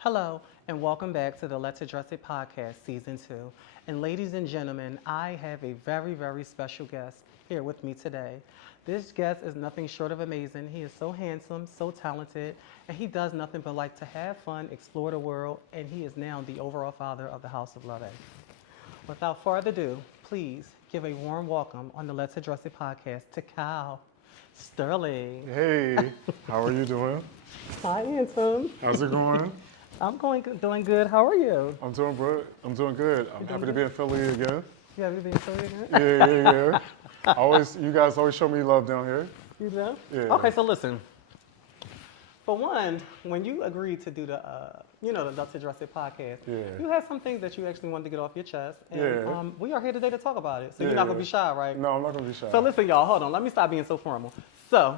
Hello, and welcome back to the Let's Address It podcast, season 2. And ladies and gentlemen, I have a very, very special guest here with me today. This guest is nothing short of amazing. He is so handsome, so talented, and he does nothing but like to have fun, explore the world, and he is now the overall father of the House of Love. Without further ado, please give a warm welcome on the Let's Address It podcast to Kyle Sterling. Hey, how are you doing? Hi, Anton. How's it going? Doing good. How are you? I'm doing good. I'm happy to be in Philly again. You happy to be in Philly again? Yeah. You guys always show me love down here. You do? Yeah. Okay, so listen. For one, when you agreed to do the Let's Address It podcast, you had some things that you actually wanted to get off your chest. And we are here today to talk about it. So you're not going to be shy, right? No, I'm not going to be shy. So listen, y'all, hold on. Let me stop being so formal. So,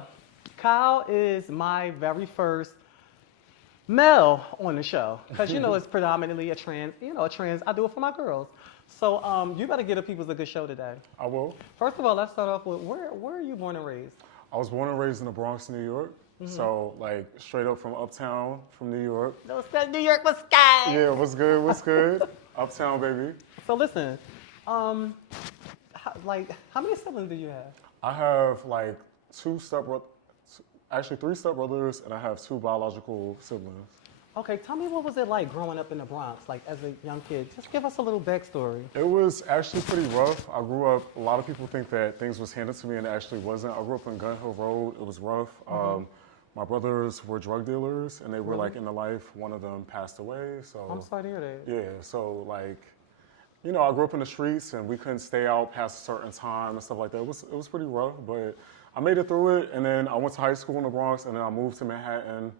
Kyle is my very first male on the show. Because, it's predominantly a trans, I do it for my girls. So you better give the people a good show today. I will. First of all, let's start off with where are you born and raised? I was born and raised in the Bronx, New York. Mm-hmm. So, straight up from uptown, from New York. New York was sky. Yeah, what's good? Uptown, baby. So listen, how many siblings do you have? I have, three stepbrothers, and I have 2 biological siblings. Okay, tell me what was it like growing up in the Bronx, as a young kid? Just give us a little backstory. It was actually pretty rough. I grew up, a lot of people think that things was handed to me and it actually wasn't. I grew up on Gun Hill Road. It was rough. Mm-hmm. My brothers were drug dealers and they were in the life. One of them passed away. So I'm sorry to hear that. Yeah, so I grew up in the streets and we couldn't stay out past a certain time and stuff like that. It was pretty rough, but I made it through it. And then I went to high school in the Bronx and then I moved to Manhattan.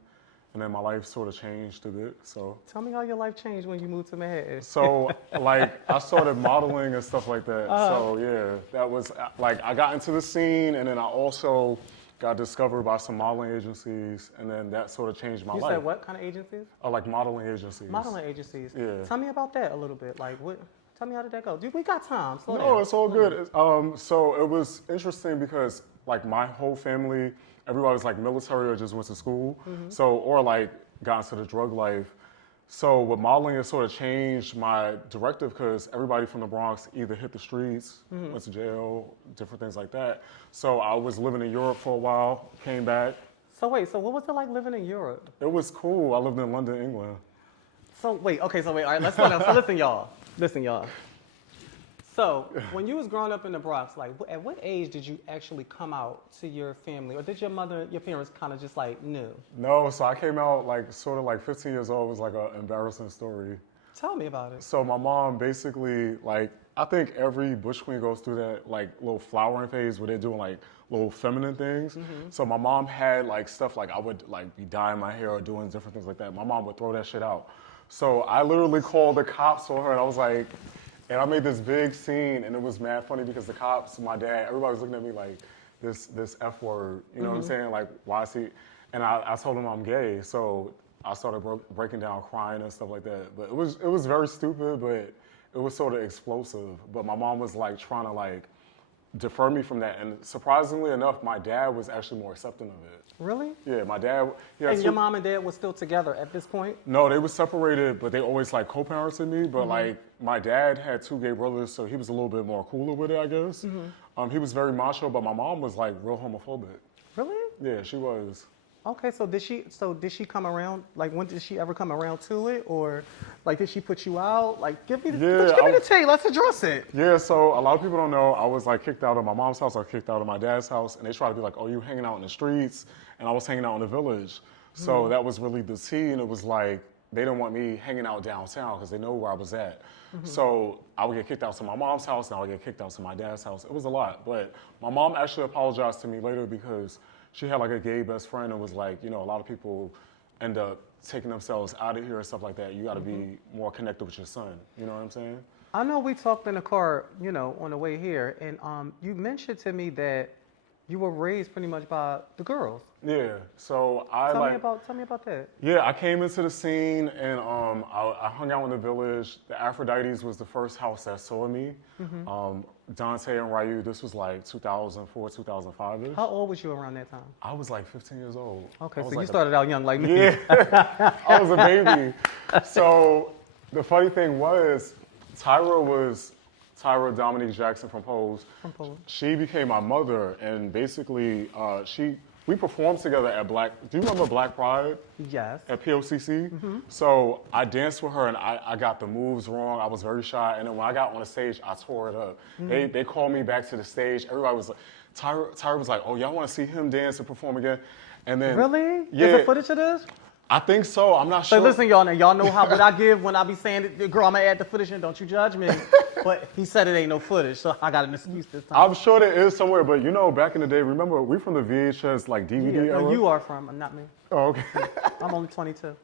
And then my life sort of changed a bit, so. Tell me how your life changed when you moved to Manhattan. So, I started modeling and stuff like that. So, yeah, that was, I got into the scene, and then I also got discovered by some modeling agencies, and then that sort of changed my life. You said what kind of agencies? Modeling agencies. Modeling agencies. Yeah. Tell me about that a little bit. Tell me how did that go? We got time. Slow No, down. it's all good. So it was interesting because, my whole family, everybody was military or just went to school. Mm-hmm. So, or got into the drug life. So with modeling, it sort of changed my directive because everybody from the Bronx either hit the streets, went to jail, different things like that. So I was living in Europe for a while, came back. So what was it like living in Europe? It was cool. I lived in London, England. All right, let's slow down. So listen, y'all. So, when you was growing up in the Bronx, at what age did you actually come out to your family? Or did your parents kind of just knew? No, so I came out 15 years old. It was an embarrassing story. Tell me about it. So my mom basically, I think every Bush Queen goes through that little flowering phase where they're doing little feminine things. Mm-hmm. So my mom had stuff I would be dyeing my hair or doing different things like that. My mom would throw that shit out. So I literally called the cops on her and I was and I made this big scene, and it was mad funny because the cops, my dad, everybody was looking at me this F word, you know what I'm saying? Why is he? And I told him I'm gay, so I started breaking down, crying and stuff like that. But it was very stupid, but it was sort of explosive. But my mom was trying to defer me from that, and surprisingly enough, my dad was actually more accepting of it. Really? Yeah, my dad. And your mom and dad were still together at this point? No, they were separated, but they always co-parented me. But my dad had 2 gay brothers, so he was a little bit more cooler with it, I guess. Mm-hmm. He was very macho, but my mom was real homophobic. Really? Yeah, she was. Okay, so did she come around? When did she ever come around to it, or did she put you out? Give me the tea. Let's address it. Yeah, so a lot of people don't know. I was kicked out of my mom's house. I was kicked out of my dad's house, and they tried to be oh, you hanging out in the streets, and I was hanging out in the village. So that was really the tea, and it was they didn't want me hanging out downtown because they know where I was at. Mm-hmm. So I would get kicked out to my mom's house, and I would get kicked out to my dad's house. It was a lot, but my mom actually apologized to me later because she had a gay best friend and was a lot of people end up taking themselves out of here and stuff like that. You got to be more connected with your son. You know what I'm saying? I know we talked in the car, on the way here, and you mentioned to me that you were raised pretty much by the girls. Yeah. So I Tell me about that. Yeah, I came into the scene and I hung out in the village. The Aphrodites was the first house that saw me. Dante and Ryu, this was like 2004, 2005-ish. How old was you around that time? I was like 15 years old. Okay, so like you started out young like me. Yeah, I was a baby. So the funny thing was, Tyra Dominique Jackson from Pose. From Poland. She became my mother, and basically, we performed together at Do you remember Black Pride? Yes. At POCC? So I danced with her, and I got the moves wrong. I was very shy, and then when I got on the stage, I tore it up. They called me back to the stage. Everybody was like, Tyra was like, oh, y'all want to see him dance and perform again? And then Really? Yeah. Is there footage of this? I think so. I'm not So sure. listen, y'all know what I give when I be saying it. Girl, I'm gonna add the footage in. Don't you judge me. But he said it ain't no footage, so I got an excuse this time. I'm sure there is somewhere, but you know, back in the day, remember, we from the VHS like DVD era? You are from, not me. Oh, okay. I'm only 22.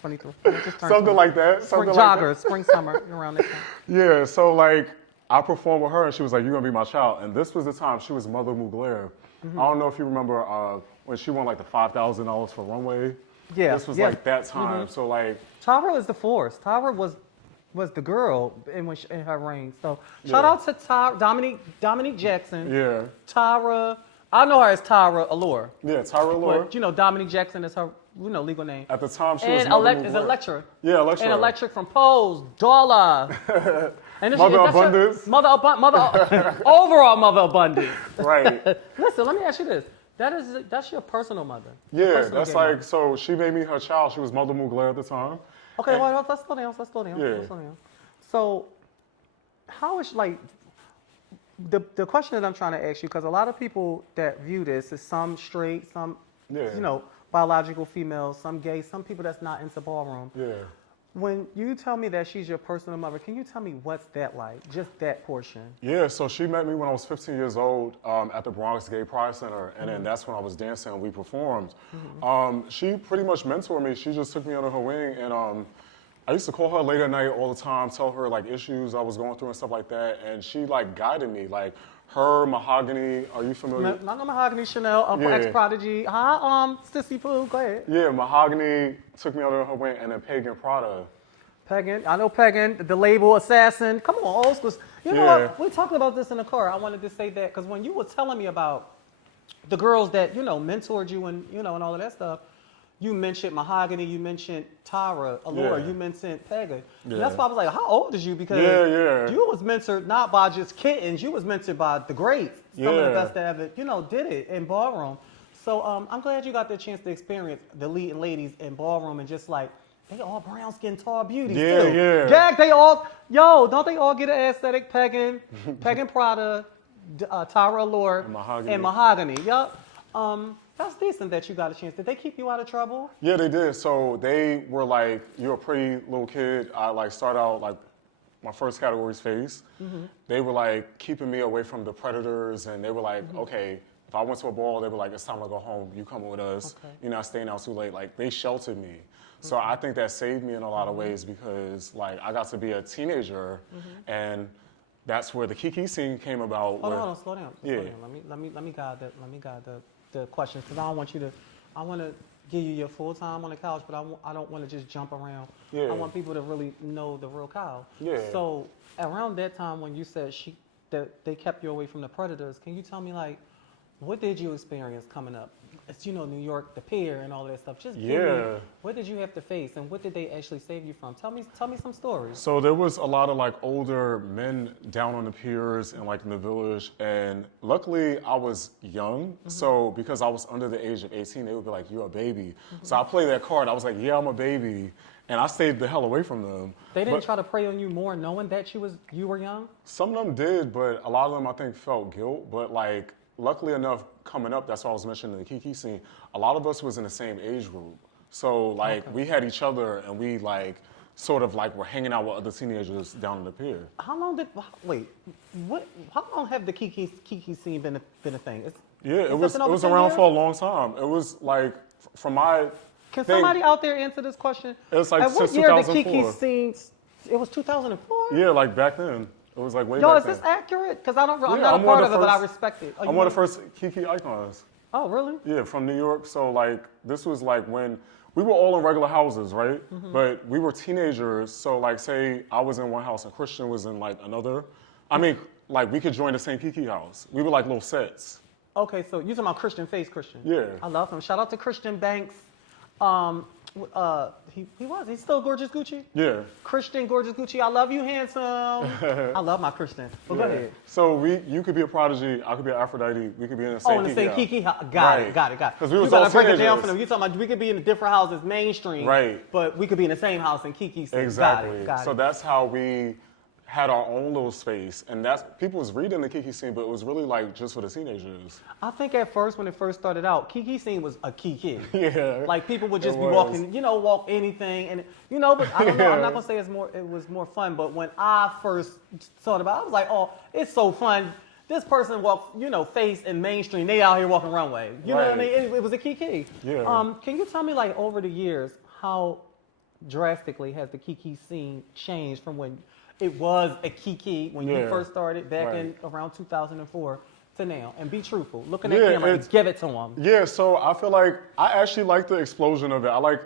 23. Something like that. Spring Something joggers, like that. spring, summer, around that time. Yeah, so like, I performed with her, and she was like, you're gonna be my child. And this was the time she was Mother Mugler. I don't know if you remember when she won like the $5,000 for Runway. Yeah. This was like that time. So like, Tyra is the force. Tyra was the girl in her reign. So shout out to Dominique Jackson. yeah. Tyra, I know her as Tyra Allure. Yeah, Tyra Allure. But you know, Dominique Jackson is her legal name. At the time, she was And Mother is Mugler. Electra. Yeah, Electra. And Electric from Pose, Dollar. And Mother Abundance. Overall Mother Abundance. Right. Listen, let me ask you this. That's your personal mother. Yeah, that's like, so she made me her child. She was Mother Mugler at the time. Okay, well, let's slow down. Yeah. Let's slow down. So, how is like the question that I'm trying to ask you? Because a lot of people that view this is some straight, some biological females, some gay, some people that's not into ballroom. Yeah. When you tell me that she's your personal mother, can you tell me what's that like? Just that portion. Yeah, so she met me when I was 15 years old at the Bronx Gay Pride Center, and then that's when I was dancing and we performed. She pretty much mentored me. She just took me under her wing, and I used to call her late at night all the time, tell her like issues I was going through and stuff like that, and she like guided me. Like her Mahogany, are you familiar? Not no Mahogany, Chanel, Yeah. ex-Prodigy. Hi, Sissy Pooh, go ahead. Yeah, Mahogany took me under her wing, and then Pagan Prada. Pagan, I know Pagan, the label Assassin. Come on, old school. You know Yeah. what? We talked about this in the car. I wanted to say that because when you were telling me about the girls that mentored you and and all of that stuff, you mentioned Mahogany, you mentioned Tyra Allure, Yeah. you mentioned Pagan. Yeah. And that's why I was like, how old is you? Because Yeah. you was mentored not by just kittens, you was mentored by the greats, some of the Yeah. best that ever did it in ballroom. So I'm glad you got the chance to experience the leading ladies in ballroom and just like. They all brown skin, tall beauties Yeah, too. yeah. Gag, don't they all get an aesthetic? Pagan Prada, Tyra Allure, And Mahogany. Yup. That's decent that you got a chance. Did they keep you out of trouble? Yeah, they did. So they were like, you're a pretty little kid. I like started out like my first category is face. They were like keeping me away from the predators, and they were like, okay, if I went to a ball, they were like, it's time to go home. You coming with us. Okay. You're not staying out too late. Like they sheltered me. So I think that saved me in a lot of ways because like I got to be a teenager, and that's where the Kiki scene came about. Hold on, slow down. Yeah. Slow down. Let me guide the questions because I don't want you to. I want to give you your full time on the couch, but I don't want to just jump around. Yeah. I want people to really know the real Kyle. Yeah. So around that time when you said that they kept you away from the predators, can you tell me like what did you experience coming up? It's New York, the pier, and all that stuff. Just give me, what did you have to face, and what did they actually save you from? Tell me some stories. So there was a lot of like older men down on the piers and like in the village, and luckily I was young. So because I was under the age of 18, they would be like, "You're a baby." So I played that card. I was like, "Yeah, I'm a baby," and I stayed the hell away from them. They didn't try to prey on you more, knowing that you were young. Some of them did, but a lot of them I think felt guilt. But like, luckily enough, coming up, that's why I was mentioning the Kiki scene. A lot of us was in the same age group, so like we had each other, and we like sort of like were hanging out with other teenagers down in the pier. How long have the Kiki scene been a thing? It was around for a long time. It was like from my. Can somebody out there answer this question? It was like At what since year the 2004. Kiki scene? It was 2004. Yeah, like back then. It was like way Yo, back is then. this accurate? Because I'm Yeah, not a I'm part one of of it, the but I first- respect it. I'm one of the first Kiki icons. Oh, really? Yeah, from New York. So like this was like when we were all in regular houses, right? But we were teenagers. So like say I was in one house and Christian was in like another. I mean, like we could join the same Kiki house. We were like little sets. Okay, so you're talking about Christian Face Christian. Yeah. I love him. Shout out to Christian Banks. He's still Gorgeous Gucci? Yeah. Christian Gorgeous Gucci, I love you, handsome. I love my Christian. Well, go ahead. So you could be a Prodigy, I could be an Aphrodite, we could be in the same Oh, in the Kiki same house. Kiki house. Right. Got it. Because we was you all gotta break it down teenagers. for them. You're talking about we could be in different houses, mainstream. Right. But we could be in the same house in Kiki. Exactly. Got So it. that's how we had our own little space. And that's people was reading the Kiki scene, but it was really like just for the teenagers. I think at first, when it first started out, Kiki scene was a Kiki. Yeah. Like people would just It be was. walking, walk anything, and but I don't know. I'm not gonna say it was more fun, but when I first thought about it, I was like, oh, it's so fun. This person walked, face in mainstream. They out here walking runway. You know what I Right. mean? It was a Kiki. Yeah. Can you tell me, like, over the years, how drastically has the Kiki scene changed from when it was a Kiki when you Yeah. first started back in Right. around 2004 to now? And be truthful. Looking Yeah, at camera, it's- give it to them. Yeah, so I feel like I actually like the explosion of it. I like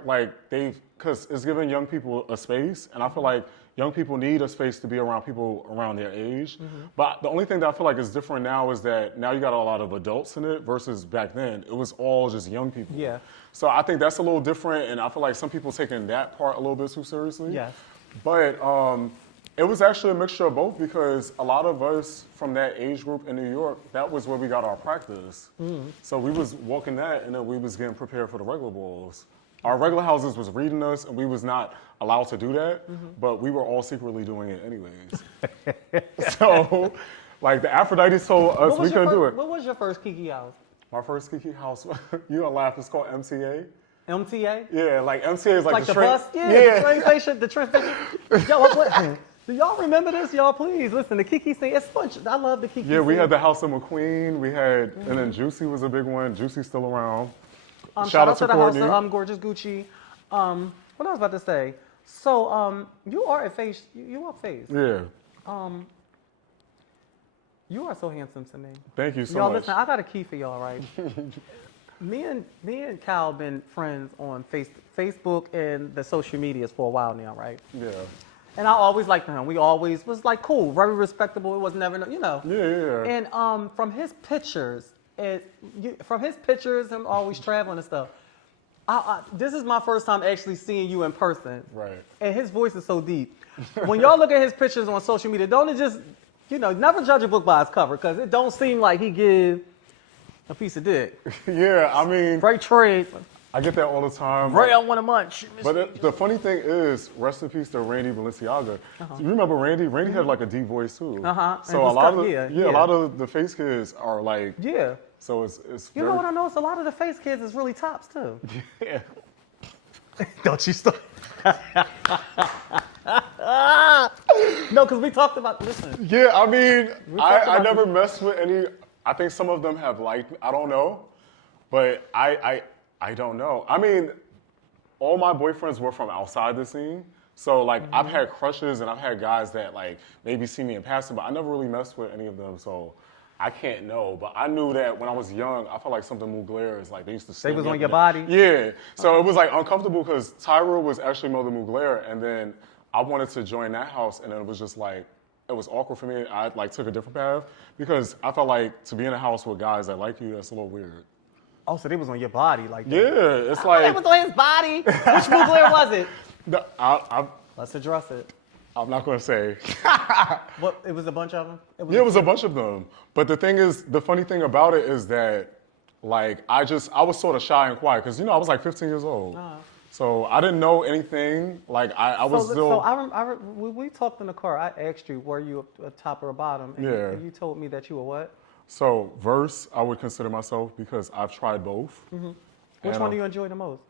because it's giving young people a space, and I feel like young people need a space to be around people around their age. But the only thing that I feel like is different now is that now you got a lot of adults in it versus back then it was all just young people. Yeah. So I think that's a little different, and I feel like some people taking that part a little bit too seriously. Yes. But it was actually a mixture of both because a lot of us from that age group in New York, that was where we got our practice. So we was walking that and then we was getting prepared for the regular balls. Our regular houses was reading us and we was not allowed to do that, but we were all secretly doing it anyways. So like the Aphrodite told us we couldn't do it. What was your first Kiki house? My first Kiki house, you gonna laugh, it's called MTA. MTA? Yeah, like MTA is like The train. bus? Yeah, the train station. The train station. Yo, what? Do y'all remember this? Y'all, please listen. The Kiki scene. It's fun. I love the Kiki. Yeah, we scene. had the House of McQueen. We had, and then Juicy was a big one. Juicy's still around. Shout out to the Courtney. house of Gorgeous Gucci. What I was about to say. So, you are a face. You are face. Yeah. You are so handsome to me. Thank you so Y'all, much. listen. I got a key for y'all, right? me and Cal been friends on Facebook and the social medias for a while now, right? Yeah. And I always liked him. We always was like cool, very respectable. It was never, Yeah. And from his pictures, him always traveling and stuff. This is my first time actually seeing you in person. Right. And his voice is so deep. When y'all look at his pictures on social media, don't it just, never judge a book by its cover because it don't seem like he give a piece of dick. Yeah, I mean, Great trade. I get that all the time. Ray, I want a munch. But the funny thing is, rest in peace to Randy Balenciaga. You remember Randy? Randy had like a deep voice too. So a lot of a lot of the face kids are like. Yeah. So it's. You know what I noticed? A lot of the face kids is really tops too. Yeah. Don't you stop. No, because we talked about, listen. Yeah, I mean, talked I about never messed with any. I think some of them have liked me. I don't know, but I don't know. I mean, all my boyfriends were from outside the scene. So like I've had crushes and I've had guys that like maybe see me in passing, but I never really messed with any of them. So I can't know. But I knew that when I was young, I felt like something Mugler is like they used to say. They was on your body? Yeah. So it was like uncomfortable because Tyra was actually Mother Mugler, and then I wanted to join that house, and then it was just like it was awkward for me. I like took a different path because I felt like to be in a house with guys that like you, that's a little weird. Oh, so they was on your body like that. Yeah, it's They like was on his body. Which Mugler was it? I'm Let's address it. not gonna say. What? It was a bunch of them? Yeah, it was a bunch of them. But the thing is, the funny thing about it is that, like, I was sort of shy and quiet because I was like 15 years old, so I didn't know anything. Like, I was still. So we talked in the car. I asked you, were you a top or a bottom? And Yeah. you told me that you were what? So verse, I would consider myself because I've tried both. Which one do you enjoy the most?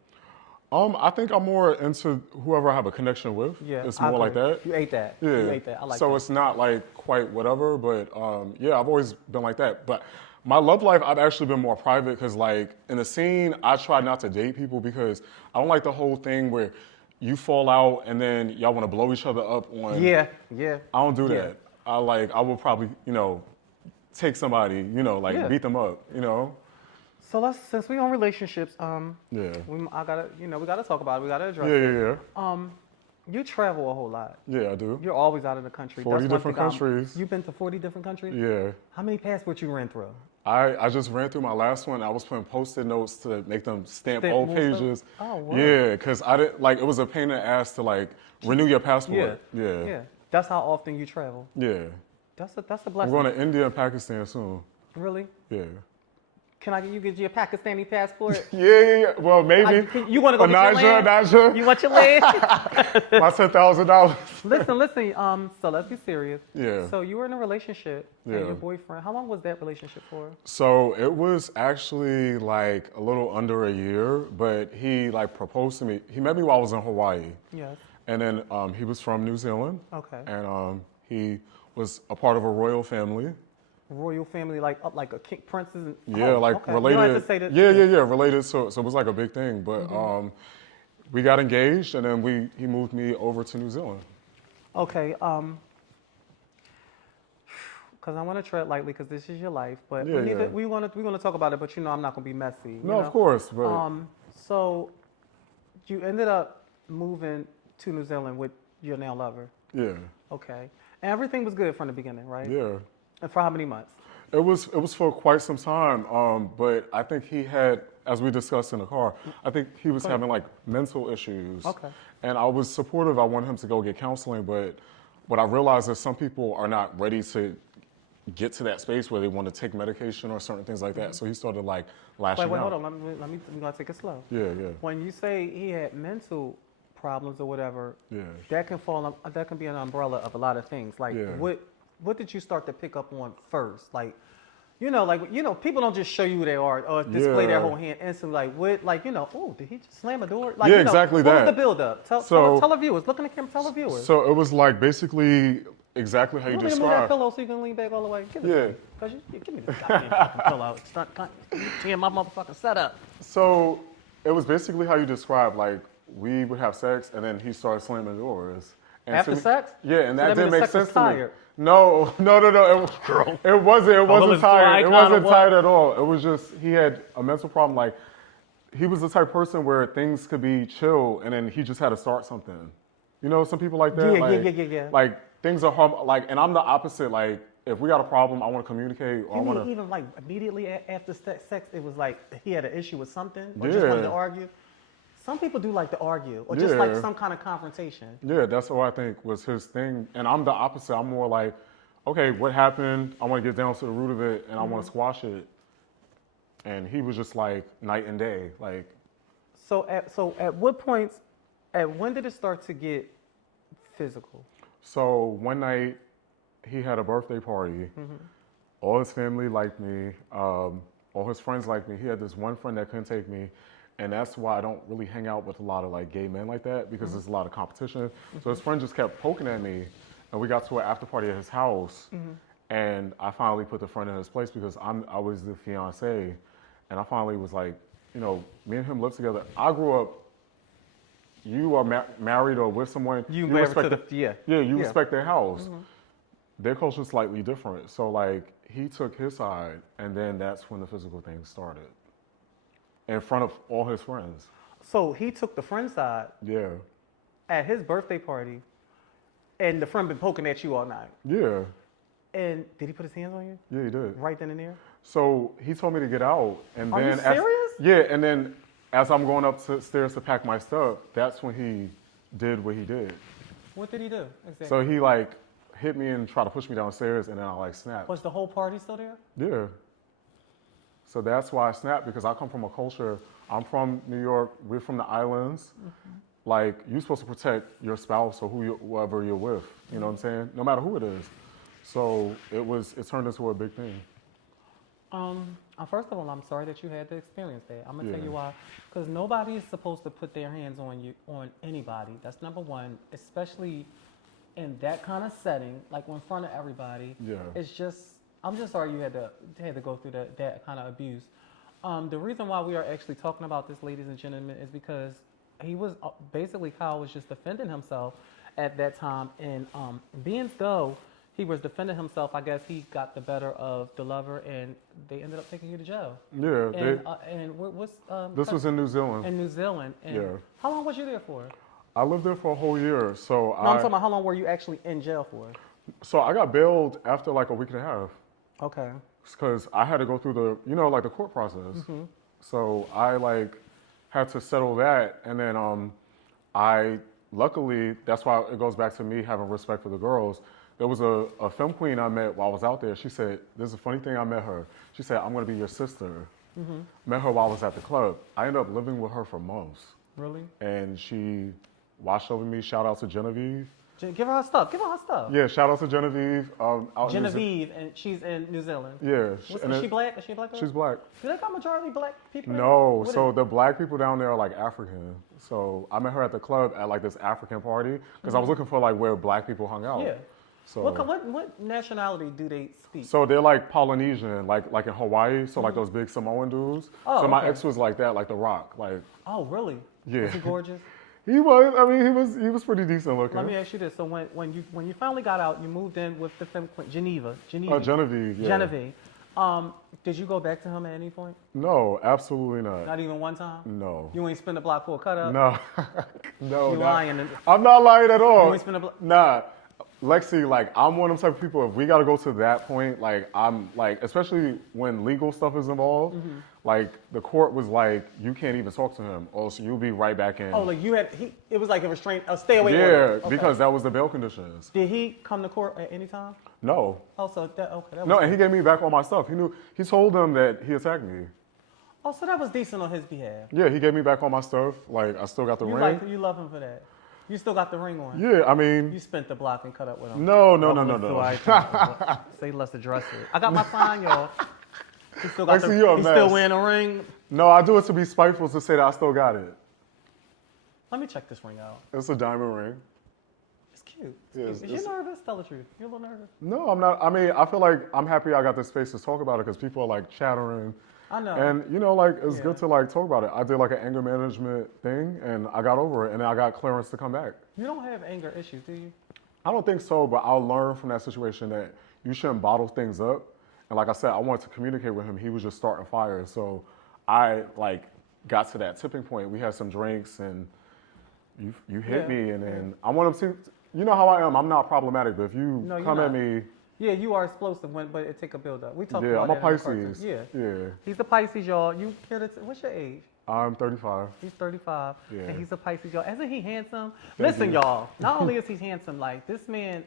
I think I'm more into whoever I have a connection with. Yeah, It's I more like agree. that. You ate that. Yeah. You ate that. I like so that. it's not like quite whatever, but yeah, I've always been like that. But my love life, I've actually been more private because like in the scene, I try not to date people because I don't like the whole thing where you fall out and then y'all want to blow each other up on. Yeah. I don't do Yeah. that. I will probably, take somebody, Yeah. beat them up, So since we on relationships, Yeah. we gotta talk about it. We gotta address Yeah, it. yeah, yeah. You travel a whole lot. Yeah, I do. You're always out of the country. 40 That's one different thing countries. You've been to 40 different countries? Yeah. How many passports you ran through? I just ran through my last one. I was putting post-it notes to make them stamp Stamp old more stuff? pages. Oh, wow. Yeah, because I didn't like it was a pain in the ass to like renew your passport. Yeah. Yeah. That's how often you travel. Yeah. That's a I'm blessing. going to India and Pakistan soon. Really? Yeah. Can I get you a Pakistani passport? Yeah. Well, maybe. You want to go get your land? Niger. You want your land? My $10,000. Listen. So let's be serious. Yeah. So you were in a relationship Yeah. and your boyfriend. How long was that relationship for? So it was actually like a little under a year, but he like proposed to me. He met me while I was in Hawaii. Yes. And then he was from New Zealand. Okay. And he was a part of a royal family. Royal family, like a king, princes. And, Yeah, like okay. related. You don't have to say that. Yeah, related. So it was like a big thing. But we got engaged, and then he moved me over to New Zealand. Okay. Because I want to tread lightly, because this is your life. But Yeah, we're gonna talk about it. But I'm not gonna be messy. No, of course. But So you ended up moving to New Zealand with your now lover. yeah, Okay. And everything was good from the beginning, right? yeah. And for how many months? It was for quite some time. But I think he had, as we discussed in the car, I think he was having like mental issues. Okay. And I was supportive. I wanted him to go get counseling, but what I realized is some people are not ready to get to that space where they want to take medication or certain things like that. So he started like lashing Wait, out. hold on. We're gonna take it slow. Yeah, yeah, When you say he had mental problems or whatever, yeah. that can be an umbrella of a lot of things. Like Yeah. what did you start to pick up on first? Like people don't just show you who they are or display their Yeah. whole hand instantly. Like what? Like oh, did he just slam a door? Like, Yeah, exactly what that. was the build up? Tell the viewers. Look in the camera. Tell the viewers. So it was like basically exactly how you Want me to move that described. pillow so you can lean back all the way? Give it Yeah. to me. Cause you give me the goddamn fucking pillow. It's not tearing my motherfucking setup. So it was basically how you described. Like we would have sex, and then he started slamming doors. And After to me- sex? Yeah, and So that that mean didn't the make sex was sense to me. tired. No. It wasn't tired. It wasn't tired at all. It was just he had a mental problem. Like he was the type of person where things could be chill, and then he just had to start something. You know, some people like that. Yeah. Like things are harm. Like, and I'm the opposite. Like if we got a problem, I want to communicate. Or I You want mean to. even like immediately after sex, it was like he had an issue with something or just wanted to argue? Some people do like to argue or just like some kind of confrontation. Yeah, that's what I think was his thing. And I'm the opposite. I'm more like, okay, what happened? I want to get down to the root of it, and I want to squash it. And he was just like night and day. Like, So at what points, when did it start to get physical? so one night he had a birthday party. All his family liked me. All his friends liked me. He had this one friend that couldn't take me. And that's why I don't really hang out with a lot of like gay men like that, because there's a lot of competition. So his friend just kept poking at me, and we got to an after party at his house, and I finally put the friend in his place because I was the fiance, and I finally was like, me and him live together. I grew up. You are married or with someone. You respect respect their house. Their culture is slightly different. So like he took his side, and then that's when the physical thing started. In front of all his friends. So he took the friend's side Yeah. at his birthday party, and the friend been poking at you all night. Yeah. And did he put his hands on you? Yeah, he did. Right then and there? So he told me to get out, and Are then you serious? and then as I'm going upstairs to pack my stuff, that's when he did what he did. What did he do? Exactly. So he like hit me and tried to push me downstairs, and then I like snapped. Was the whole party still there? Yeah. So that's why I snapped, because I come from a culture. I'm from New York. We're from the islands. Like you're supposed to protect your spouse or whoever you're with. You know what I'm saying? No matter who it is. So it turned into a big thing. First of all, I'm sorry that you had to experience that. I'm gonna tell you why. Because nobody is supposed to put their hands on anybody. That's number one, especially in that kind of setting, like in front of everybody. Yeah. I'm just sorry you had to go through that kind of abuse. The reason why we are actually talking about this, ladies and gentlemen, is because he was basically Kyle was just defending himself at that time, and being though he was defending himself. I guess he got the better of the lover, and they ended up taking you to jail. Yeah. And what's This was in New Zealand. in New Zealand. And Yeah. how long was you there for? I lived there for a whole year. So No, I'm talking about how long were you actually in jail for? So I got bailed after like a week and a half. Okay. Because I had to go through the, you know, like the court process. Mm-hmm. So I like had to settle that, and then I luckily, that's why it goes back to me having respect for the girls. There was a film queen I met while I was out there. She said, "There's a funny thing. I met her. She said, I'm gonna be your sister." Mm-hmm. Met her while I was at the club. I ended up living with her for months, Really? and she watched over me. Shout out to Genevieve. Give her stuff. Give her stuff. Yeah, shout out to Genevieve. Out in Genevieve, and she's in New Zealand. Yeah. Is she black? Is she black? She's black. Do they got majority black people? No, What so is- the black people down there are like African. So I met her at the club at like this African party because I was looking for like where black people hung out. Yeah. So What nationality do they speak? so they're like Polynesian, like in Hawaii. So like those big Samoan dudes. Oh, so my okay. ex was like that, like The Rock. Like Oh, really? Yeah. Was he gorgeous? he was. I mean, he was pretty decent looking. Let me ask you this: so when you finally got out, you moved in with the femme queen, Genevieve. Genevieve. Yeah. Genevieve. Did you go back to him at any point? No, absolutely not. Not even one time. No. You ain't spend a block for a cut up. No. No. You not- lying? I'm not lying at all. You ain't spend a block. Nah, Lexi, like I'm one of them type of people. If we got to go to that point, like I'm like, especially when legal stuff is involved, like the court was like, you can't even talk to him, or so you'll be right back in. Oh, like you had it was like a restraint, a stay away yeah, order. Okay. because that was the bail conditions. Did he come to court at any time? No, Oh, so that okay. That was no, and he gave me back all my stuff. He told them that he attacked me. Oh, so that was decent on his behalf. Yeah, he gave me back all my stuff. Like I still got the ring. You love him for that. You still got the ring on. Yeah, I mean, You spent the block and cut up with him. no. Say let's address it. I got my sign, y'all. He still got Lexi, you're a he's mess. still wearing a ring. No, I do it to be spiteful to say that I still got it. Let me check this ring out. It's a diamond ring. It's cute. Yeah, Is you nervous? Tell the truth. You're a little nervous. No, I'm not. I mean, I feel like I'm happy I got this space to talk about it because people are like chattering. I know. And you know, like it's Yeah. good to like talk about it. I did like an anger management thing and I got over it and then I got clearance to come back. You don't have anger issues, do you? I don't think so, but I'll learn from that situation that you shouldn't bottle things up. And like I said, I wanted to communicate with him. He was just starting fires. So I like got to that tipping point. We had some drinks and you hit Yeah. me and then I want him to, you know how I am. I'm not problematic, but if you No, you're come at not. me, Yeah, you are explosive, but it take a build up. We talked yeah, about I'm a that in the cartoon. Pisces. Yeah. Yeah. He's a Pisces, y'all. You hear this? What's your age? I'm 35. He's 35, Yeah. and he's a Pisces, y'all. Isn't he handsome? Thank Listen, you. y'all. Not only is he handsome, like this man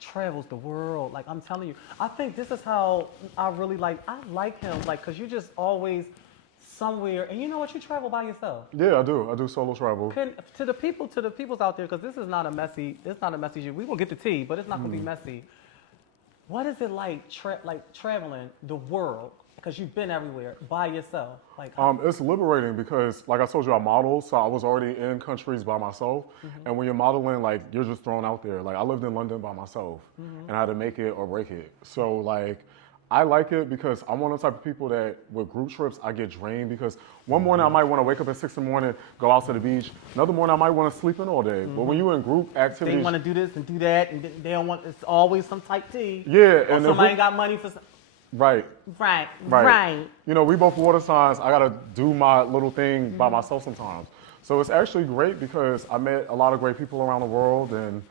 travels the world. Like I'm telling you, I think this is how I really like. I like him, like, cause you just always somewhere, and you know what? You travel by yourself. Yeah, I do. I do solo travel. To the peoples out there, because this is not a messy. It's not a messy. We will get to tea, but it's not gonna be messy. What is it like, traveling the world? Because you've been everywhere by yourself. Like, It's liberating because, like I told you, I model, so I was already in countries by myself. And when you're modeling, like you're just thrown out there. Like I lived in London by myself, and I had to make it or break it. So like, I like it because I'm one of the type of people that with group trips I get drained because one morning I might want to wake up at 6 in the morning, go out to the beach. Another morning I might want to sleep in all day. But when you're in group they activities, want to do this and do that, and they don't want. It's always some type tea. yeah, Or and if somebody we- ain't got money for. right. Right. You know, we both water signs. I gotta do my little thing by myself sometimes. So it's actually great because I met a lot of great people around the world, and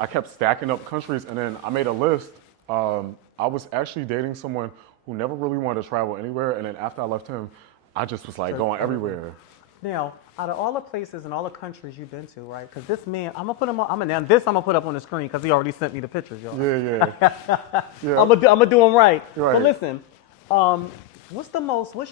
I kept stacking up countries, and then I made a list. I was actually dating someone who never really wanted to travel anywhere, and then after I left him, I just was like going everywhere. Now, out of all the places and all the countries you've been to, right? Because this man, I'm gonna put him on. I'm gonna put up on the screen because he already sent me the pictures, y'all. Yeah. I'm gonna do them right. Right. So listen,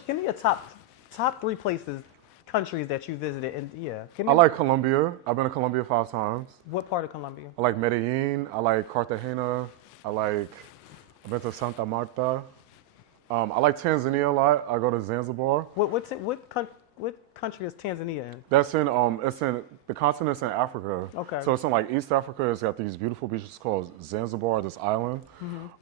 give me your top 3 places, countries that you visited, and give me I like Colombia. I've been to Colombia 5 times. what part of Colombia? I like Medellin. I like Cartagena. I've been to Santa Marta. I like Tanzania a lot. I go to Zanzibar. What country is Tanzania in? That's it's in the continent's in Africa. Okay. So it's in like East Africa. It's got these beautiful beaches called Zanzibar, this island.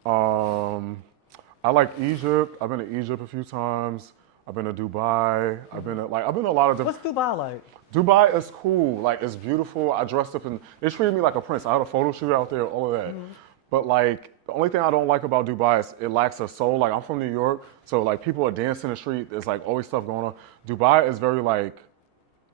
I like Egypt. I've been to Egypt a few times. I've been to Dubai. I've been to a lot of different. What's Dubai like? Dubai is cool. Like it's beautiful. I dressed up and they treated me like a prince. I had a photo shoot out there, all of that. But like the only thing I don't like about Dubai is it lacks a soul. Like I'm from New York, so like people are dancing in the street. There's like always stuff going on. Dubai is very like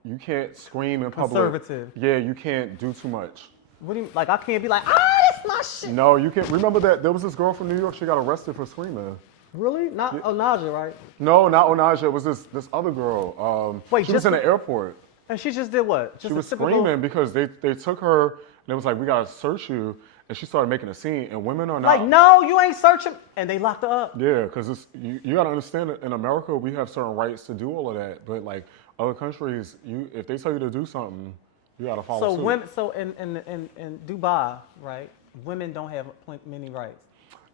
you can't scream in public. Conservative. Yeah, you can't do too much. What do you like? I can't be like, that's my shit. No, you can't. Remember that there was this girl from New York. She got arrested for screaming. Really? Not Onaja, right? No, not Onaja. It was this other girl. Wait, she was in the airport. And she just did what? Just She was screaming because they took her and it was like, we gotta search you. And she started making a scene. And women are not like, no, you ain't searching. And they locked her up. Yeah, because you gotta understand that in America we have certain rights to do all of that. But like other countries, if they tell you to do something, you gotta follow suit. So in Dubai, right? Women don't have many rights.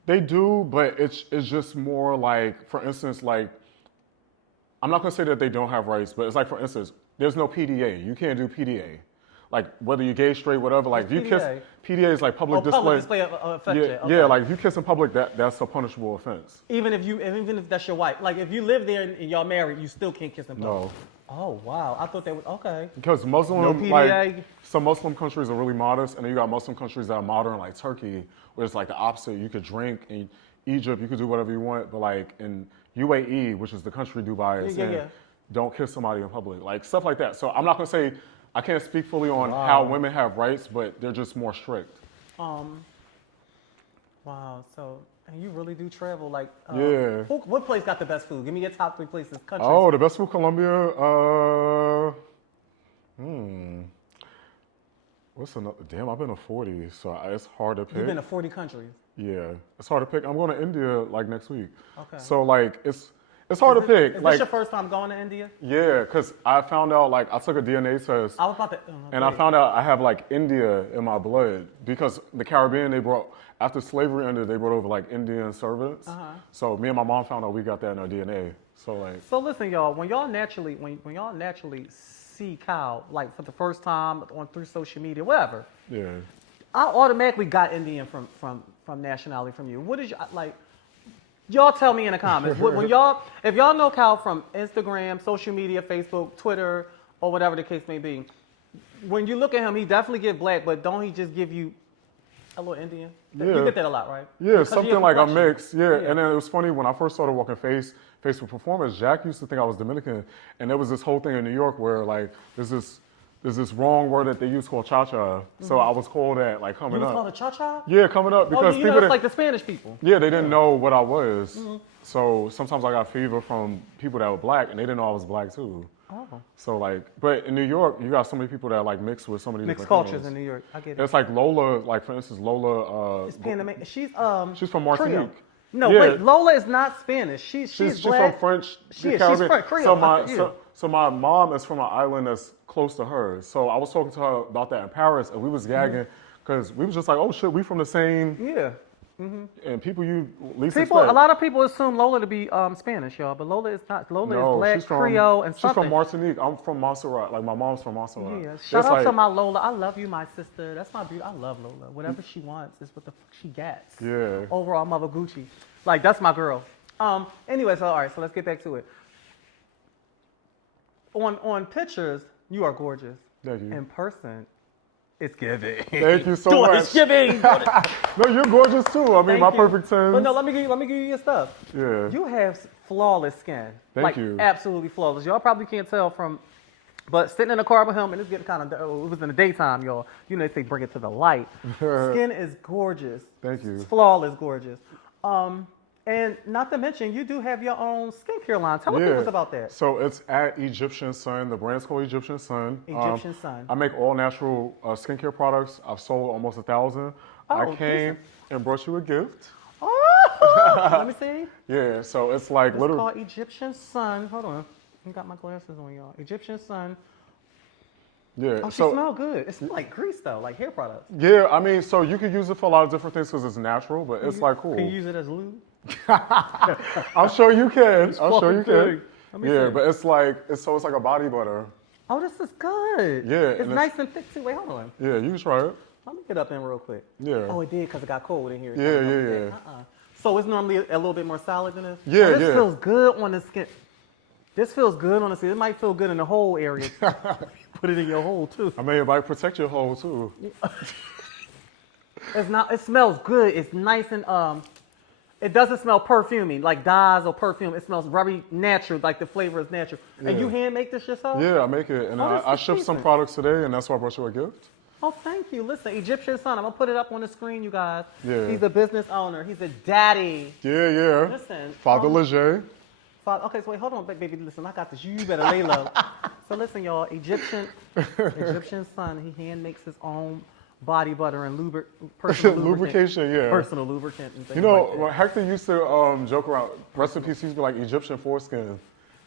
They do, but it's just more like, for instance, like, I'm not gonna say that they don't have rights, but it's like, for instance, there's no PDA. You can't do PDA. Like, whether you're gay, straight, whatever, like, if you kiss, PDA is like public display. Public display of affection. Yeah, Okay. yeah, like, if you kiss in public, that's a punishable offense. Even if that's your wife. Like, if you live there and y'all married, you still can't kiss in public. No. Oh, wow. I thought they would, okay. Because Muslim, No PDA. like, some Muslim countries are really modest, and then you got Muslim countries that are modern, like Turkey, where it's like the opposite. You could drink, in Egypt, you could do whatever you want, but like in UAE, which is the country Dubai is in, don't kiss somebody in public, like stuff like that. So I'm not gonna say, I can't speak fully on how women have rights, but they're just more strict. Wow. So, and you really do travel, like, Yeah. What place got the best food? Give me your top 3 places, countries. Oh, the best food, Colombia. What's another? Damn, I've been to 40, so it's hard to pick. You've been to 40 countries. Yeah, it's hard to pick. I'm going to India like next week. Okay. So like it's hard to pick. Is like, this your first time going to India? Yeah, because I found out, like, I took a DNA test. I was about to. And I found out I have like India in my blood because the Caribbean, after slavery ended, they brought over like Indian servants. So me and my mom found out we got that in our DNA. So like. So listen, y'all, when y'all naturally see Kyle, like for the first time through social media, whatever. Yeah. I automatically got Indian from nationality from you. What is like? Y'all tell me in the comments. If y'all know Kyle from Instagram, social media, Facebook, Twitter, or whatever the case may be, when you look at him, he definitely get black, but don't he just give you a little Indian? Yeah. You get that a lot, right? Yeah, Because something like a mix. Yeah. Yeah. And then it was funny when I first started walking Facebook performance, Jack used to think I was Dominican, and there was this whole thing in New York where like there's this wrong word that they use called cha-cha. So I was called that like coming You was up. called a cha-cha? Yeah, coming up because you people know, it's like the Spanish people. Yeah, they didn't know what I was. So sometimes I got fever from people that were black, and they didn't know I was black too. Oh. So like, but in New York, you got so many people that like mix with so many Mixed different cultures things. in New York. I get it. It's like Lola, like for instance, Lola. It's Panamanian. She's from Martinique. Creole. No, Yeah. wait. Lola is not Spanish. She's black. from French. She is. Caribbean. She's French. Creole. So my mom is from an island that's close to hers. So I was talking to her about that in Paris, and we was gagging because we was just like, oh shit, we from the same. Yeah. And people you least A expect. lot of people assume Lola to be Spanish, y'all, but Lola is not. Lola is black, she's from, Creole, and something. She's from Martinique. I'm from Montserrat. Like my mom's from Montserrat. Yeah. Shout out to my Lola. I love you, my sister. That's my beauty. I love Lola. Whatever she wants is what the fuck she gets. Yeah. Overall, Mother Gucci. Like that's my girl. Anyway, so all right. So let's get back to it. On pictures, you are gorgeous. Thank you. In person, it's giving. Thank you so much. It's giving. No, you're gorgeous too. I mean, Thank my you. perfect 10s. But no, let me give you your stuff. Yeah. You have flawless skin. Thank you. Absolutely flawless. Y'all probably can't tell from, but sitting in the car with him, and it's getting kind of, it was in the daytime, y'all. You know, they bring it to the light. Skin is gorgeous. Thank you. It's flawless gorgeous. And not to mention, you do have your own skincare line. Tell us about that. So it's at Egyptian Sun. The brand's called Egyptian Sun. Egyptian Sun. I make all natural skincare products. I've sold almost 1,000. I came and brought you a gift. Oh, let me see. Yeah, so it's like It's literally. called Egyptian Sun. Hold on. I got my glasses on, y'all. Egyptian Sun. Yeah. Oh, she smells good. It's like grease, though, like hair products. Yeah, I mean, so you could use it for a lot of different things because it's natural, but it's like cool. Can you use it as lube? I'm sure you can. I'm sure you fucking can. good. Yeah, but it's like it's like a body butter. Oh, this is good. Yeah, It's and nice and thick, too. Wait, hold on. Yeah, you can try it. Let me get up in real quick. Yeah. Oh, it did because it got cold in here. Yeah. So it's normally a little bit more solid than this? Yeah, This feels good on the skin. This feels good on the skin. It might feel good in the whole area. Put it in your hole, too. I mean, it might protect your hole, too. It's not. It smells good. It's nice and it doesn't smell perfumey like dyes or perfume. It smells very natural, like the flavor is natural. And Yeah. you hand make this yourself? Yeah, I make it, and Oh, I this is shipped some decent. products today, and that's why I brought you a gift. Oh, thank you. Listen, Egyptian son. I'm gonna put it up on the screen, you guys. Yeah. He's a business owner. He's a daddy. Yeah. Listen, Father Leger. Okay, so wait, hold on, baby. Listen, I got this. You better lay low. So listen, y'all. Egyptian son. He hand makes his own body butter and personal Lubrication, yeah. personal lubricant and things You know, like that. Hector used to joke around. Recipes used to be like Egyptian foreskin.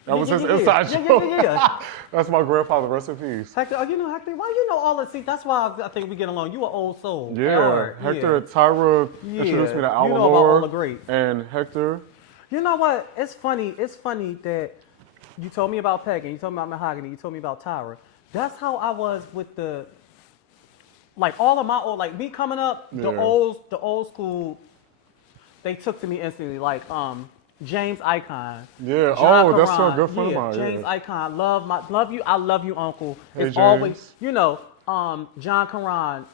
That was his Yeah. inside joke. Yeah. That's my grandfather's recipes. Hector, oh, you know Hector. Why you know all this? See, that's why I think we get along. You an old soul. Yeah, Albert, Hector, Tyra introduced me to You Alan know about all the Moore greats. and Hector. You know what? It's funny. It's funny that you told me about Peg and you told me about Mahogany. You told me about Tyra. That's how I was with the, like all of my old, like me coming up, the Yeah. old school. They took to me instantly, like James Icon. Yeah. John That's a Caron. good friend of mine. James Yeah. Icon. Love you. I love you, Uncle. Hey, It's James. always, John Caron.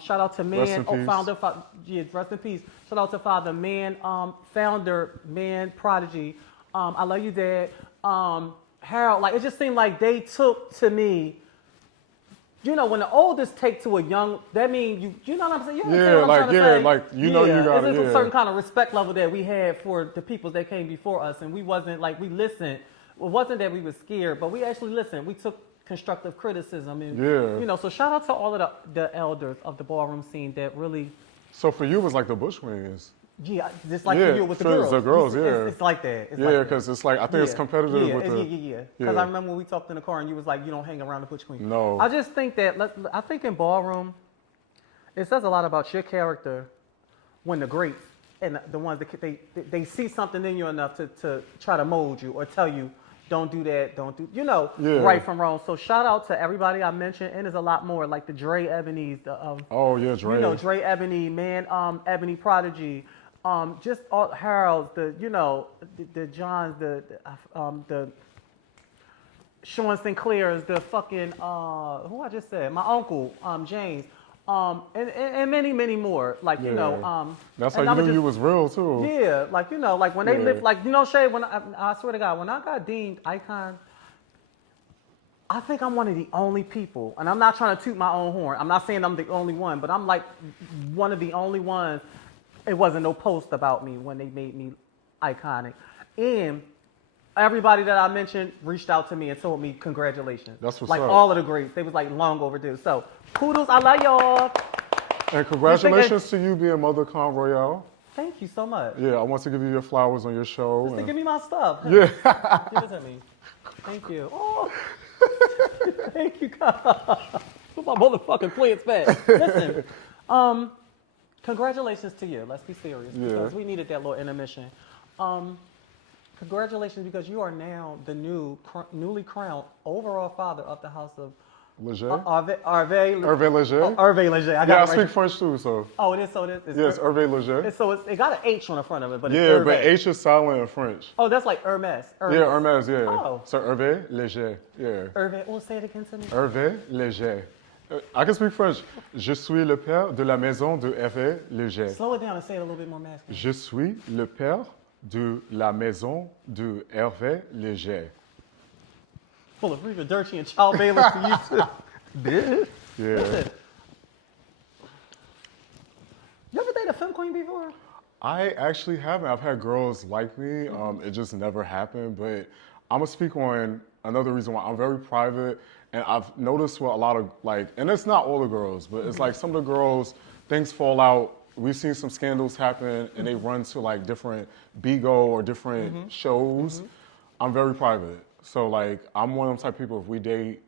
Shout out to Rest in man, peace. founder. Rest in peace. Shout out to Father, man, founder, man, prodigy. I love you, Dad. Harold. Like it just seemed like they took to me. You know, when the oldest take to a young, that means you know what I'm saying? You understand Yeah, what I'm like, trying to yeah, say? like, you know you gotta, There's a yeah. certain kind of respect level that we had for the people that came before us, and we wasn't, like, we listened. It wasn't that we were scared, but we actually listened. We took constructive criticism. And, Yeah. you know, so shout out to all of the elders of the ballroom scene that really, So for you, it was like the Bushwings. yeah, just like Yeah, for you with the for girls. the girls, yeah. It's like that. It's Yeah, like that. because it's like, I think it's competitive yeah, with the... Yeah. Because yeah. I remember when we talked in the car and you was like, you don't hang around the Butch Queen. No. I just think that, I think in ballroom, it says a lot about your character when the greats and the ones that they see something in you enough to try to mold you or tell you, don't do that, don't do, Yeah. right from wrong. So shout out to everybody I mentioned, and there's a lot more, like the Dre Ebony's, Oh, yeah, Dre. you know, Dre Ebony, man, Ebony Prodigy, just all Harold's, the Johns, the Sean Sinclair's, the fucking who I just said, my uncle, James, and many more, like That's and how I you was knew you just- was real, too. yeah, like like when they Yeah. lived, like Shay, when I swear to God, when I got deemed icon. I think I'm one of the only people, and I'm not trying to toot my own horn. I'm not saying I'm the only one, but I'm like one of the only ones. It wasn't no post about me when they made me iconic. And everybody that I mentioned reached out to me and told me congratulations. That's what's like up. all of the greats. They was like long overdue. So kudos, I love y'all. And congratulations to you being Mother Con Royale. Thank you so much. Yeah, I want to give you your flowers on your show. Just to and- give me my stuff. Yeah. Give it to me. Thank you. Oh. Thank you, God. Put my motherfucking plants back. Listen, congratulations to you. Let's be serious because we needed that little intermission. Congratulations because you are now the newly crowned overall father of the house of Leger? Hervé Leger? Hervé Leger. I got Yeah, I it right. speak French too, so. Oh, it is. So it is. It's Yes, Erve Leger. it got an H on the front of it, but it's Yeah, Hervé. but H is silent in French. Oh, that's like Hermès. Yeah, Hermès, yeah. Oh. So Hervé Leger, yeah. Hervé. Oh, say it again to me. Hervé Leger. I can speak French. Je suis le père de la maison de Hervé Leger. Slow it down and say it a little bit more masculine. Je suis le père de la maison de Hervé Leger. Full of Reva Dirty and Child Bailiff to you too. Bitch. Yeah. Listen. You ever dated a film queen before? I actually haven't. I've had girls like me. It just never happened. But I'm gonna speak on another reason why I'm very private, and I've noticed with a lot of and it's not all the girls, but it's like some of the girls, things fall out. We've seen some scandals happen, and they run to like different Bigo or different shows. I'm very private, so I'm one of them type of people. If we date,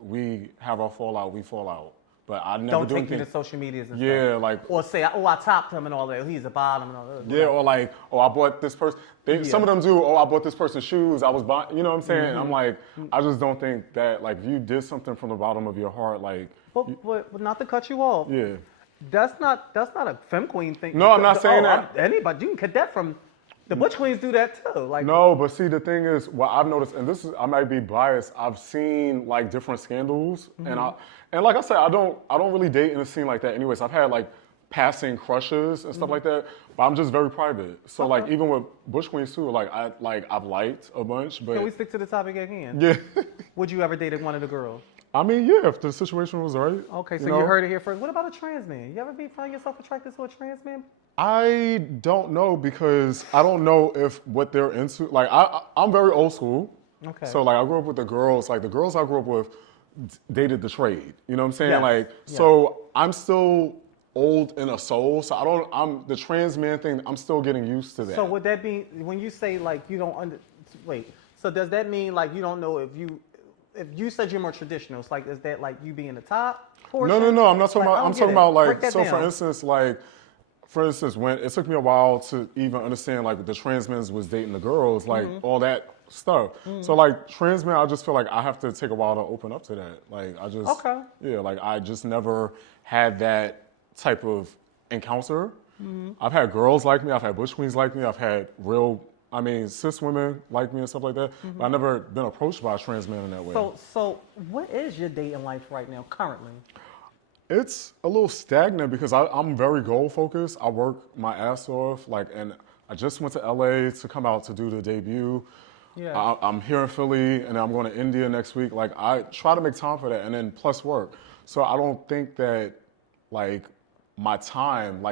we have our fallout, we fall out. But I never Don't do take me to anything. social medias and Yeah, stuff. Or say, oh, I topped him and all that. He's a bottom and all that. Yeah, or I bought this person. Some of them do, I bought this person's shoes. I was buying, you know what I'm saying? And I'm like, I just don't think that, if you did something from the bottom of your heart, But not to cut you off. yeah. That's not a femme queen thing. No, I'm not saying that. Anybody, you can get that from, the butch queens do that too. No, but see, the thing is, what I've noticed, and I might be biased, I've seen different scandals, and like I said, I don't really date in a scene like that. Anyways, I've had passing crushes and stuff like that. But I'm just very private. So like even with Bush Queens too, like I've liked a bunch, but Can we stick to the topic at hand? yeah. Would you ever date one of the girls? I mean, yeah, if the situation was right. Okay, so know? you heard it here first. What about a trans man? You ever find yourself attracted to a trans man? I don't know because I don't know if what they're into. Like I'm very old school. Okay. So like I grew up with the girls. Like the girls I grew up with dated the trade. You know what I'm saying? Yes. Like so I'm still old in a soul. So I'm the trans man thing. I'm still getting used to that. So would that be when you say like you don't wait? So does that mean like you don't know if you said you're more traditional? It's like is that like you being the top portion? No. I'm not talking about. I'm talking about like Break so. that down. For instance, when it took me a while to even understand like the trans men was dating the girls, like all that stuff. So like trans men, I just feel like I have to take a while to open up to that. Like I just like I just never had that type of encounter. I've had girls like me, I've had bush queens like me, I've had cis women like me and stuff like that. But I've never been approached by a trans man in that way. So what is your dating life right now, currently? It's a little stagnant because I'm very goal focused. I work my ass off, and I just went to LA to come out to do the debut. Yeah. I'm here in Philly, and I'm going to India next week. Like I try to make time for that, and then plus work. So I don't think that my time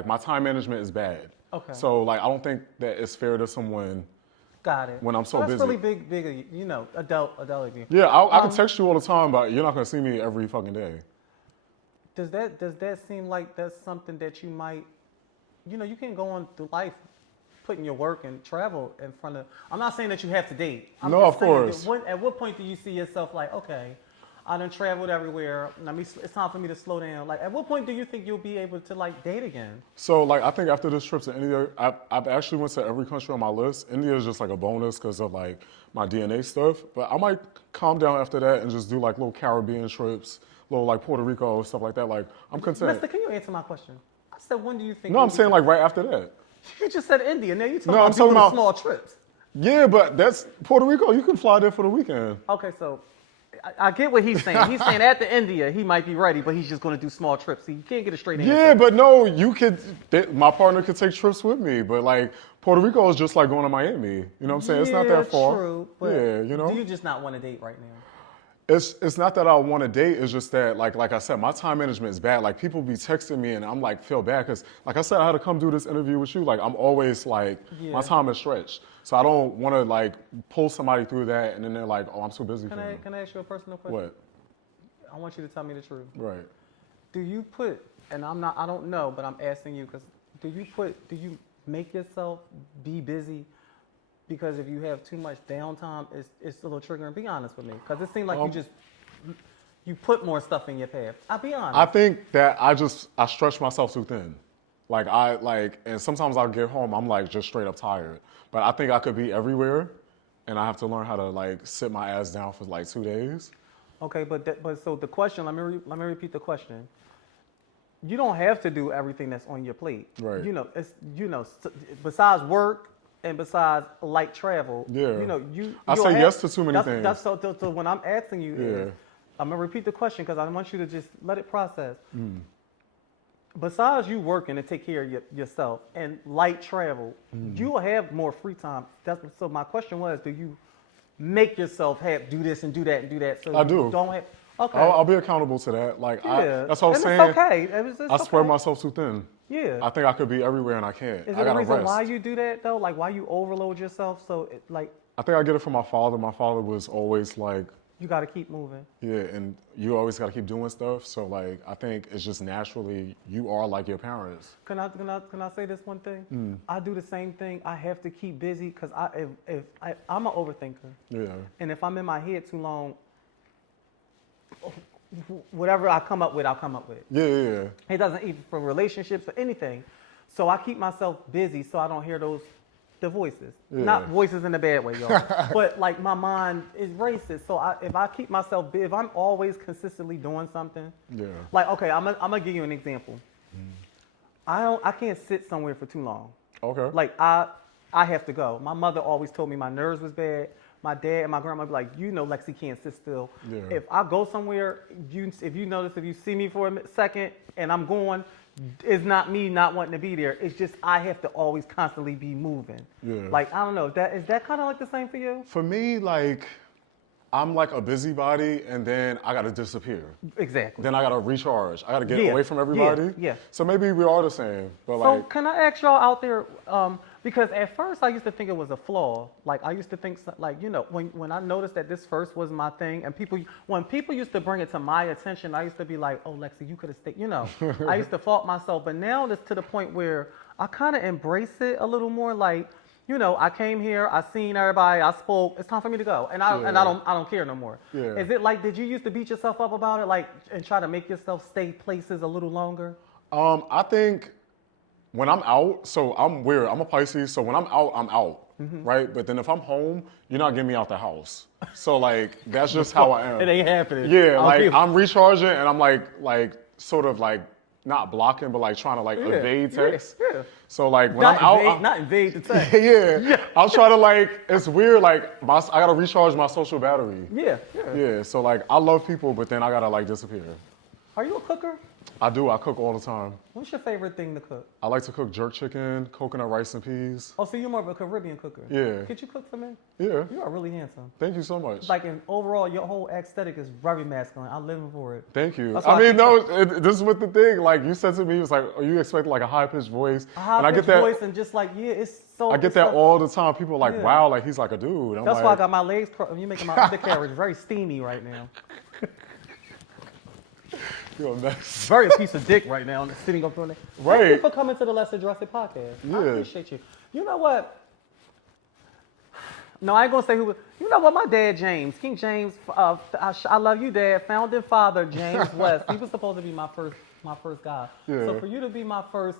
management is bad. Okay. So I don't think that it's fair to someone. Got it. When I'm so busy. That's really big, adult of you. Yeah, I can text you all the time, but you're not going to see me every fucking day. Does that seem like that's something that you might, you can go on through life putting your work and travel in front of, I'm not saying that you have to date. No, of course. At what point do you see yourself like, okay, I done traveled everywhere, it's time for me to slow down. Like, at what point do you think you'll be able to date again? So I think after this trip to India, I've actually went to every country on my list. India is just like a bonus because of my DNA stuff. But I might calm down after that and just do little Caribbean trips. Little Puerto Rico, stuff like that. I'm content. Mister, can you answer my question? I said, when do you think? No, I'm saying right after that. You just said India. Now you're talking I'm talking about small trips. Yeah, but that's Puerto Rico. You can fly there for the weekend. Okay, so I get what he's saying. He's saying after India, he might be ready, but he's just going to do small trips. So you can't get a straight answer. Yeah, but no, you could. My partner could take trips with me, but Puerto Rico is just like going to Miami. You know what I'm saying? It's not that far. True. But do you just not want to date right now? It's not that I want to date. It's just that, like I said, my time management is bad. People be texting me, and I'm feel bad because, like I said, I had to come do this interview with you. I'm always my time is stretched, so I don't want to pull somebody through that, and then they're like, oh, I'm too busy. Can I ask you a personal question? What? I want you to tell me the truth. Right. Do you put? And I don't know, but I'm asking you because do you make yourself be busy? Because if you have too much downtime, it's a little triggering. Be honest with me, because it seems like you put more stuff in your path. I'll be honest. I think that I stretch myself too thin. And sometimes I'll get home, I'm just straight up tired. But I think I could be everywhere, and I have to learn how to sit my ass down for 2 days. Okay, but so the question, let me repeat the question. You don't have to do everything that's on your plate. Right. Besides work. And besides light travel, I say yes to too many things. So when I'm asking you, I'm gonna repeat the question because I want you to just let it process. Besides you working to take care of yourself and light travel, you will have more free time. So my question was, do you make yourself do this and do that and do that? So I do. Don't have. Okay. I'll be accountable to that. That's what I was saying. It's okay. I spread myself too thin. Yeah. I think I could be everywhere and I can't. Is there a reason why you do that though? Why you overload yourself? I think I get it from my father. My father was always you got to keep moving. Yeah, and you always got to keep doing stuff. So I think it's just naturally you are like your parents. Can I say this one thing? I do the same thing. I have to keep busy because I'm an overthinker. Yeah. And if I'm in my head too long, whatever I come up with, I'll come up with. Yeah. It doesn't even for relationships or anything. So I keep myself busy so I don't hear the voices. Yeah. Not voices in a bad way, y'all. But my mind is racist. So if I keep myself busy, if I'm always consistently doing something. Yeah. Okay, I'm gonna give you an example. I can't sit somewhere for too long. Okay. I have to go. My mother always told me my nerves was bad. my dad and my grandma be like, you know, Lexi can't sit still. Yeah. If I go somewhere, if you notice, if you see me for a second and I'm going, it's not me not wanting to be there. It's just I have to always constantly be moving. Yeah. Like, I don't know, is that kind of like the same for you? For me, like, I'm like a busybody, and then I gotta disappear. Exactly. Then I gotta recharge. I gotta get away from everybody. Yeah. So maybe we are the same, but So like. can I ask y'all out there, because at first I used to think it was a flaw. Like I used to think, like, you know, when I noticed that this first was my thing, and when people used to bring it to my attention, I used to be like, oh, Lexi, you could have stayed, you know. I used to fault myself, but now it's to the point where I kind of embrace it a little more. Like, you know, I came here, I seen everybody, I spoke. It's time for me to go, and I don't care no more. Yeah. Is it like, did you used to beat yourself up about it, like, and try to make yourself stay places a little longer? I think when I'm out, so I'm weird. I'm a Pisces, so when I'm out, right? But then if I'm home, you're not getting me out the house. So like that's just how I am. It ain't happening. Yeah, like I'm recharging and I'm like sort of like not blocking, but like trying to like evade text. Yeah. So like when I'm out, not invade the text. yeah, I'll try to like. It's weird. Like I gotta recharge my social battery. Yeah. Yeah. So like I love people, but then I gotta like disappear. Are you a cooker? I do. I cook all the time. What's your favorite thing to cook? I like to cook jerk chicken, coconut rice and peas. Oh, so you're more of a Caribbean cooker. Yeah. Could you cook for me? Yeah. You are really handsome. Thank you so much. Like, in overall, your whole aesthetic is very masculine. I'm living for it. Thank you. That's I why mean, no, this is what the thing. Like you said to me, it was like, "Are you expecting like a high pitched voice?" A high-pitched voice and just like, yeah, it's so. I get that all the time. People are like, Yeah. "Wow, like he's like a dude." I'm That's like, why I got my legs crossed. You're making my undercarriage very steamy right now. You're a mess. Very a piece of dick right now, sitting up on it. Right. Thank you for coming to the Let's Address It podcast. Yeah. I appreciate you. You know what? No, I ain't gonna say who. You know what? My dad, James, King James. I love you, Dad. Founding father, James West. He was supposed to be my first guy. Yeah. So for you to be my first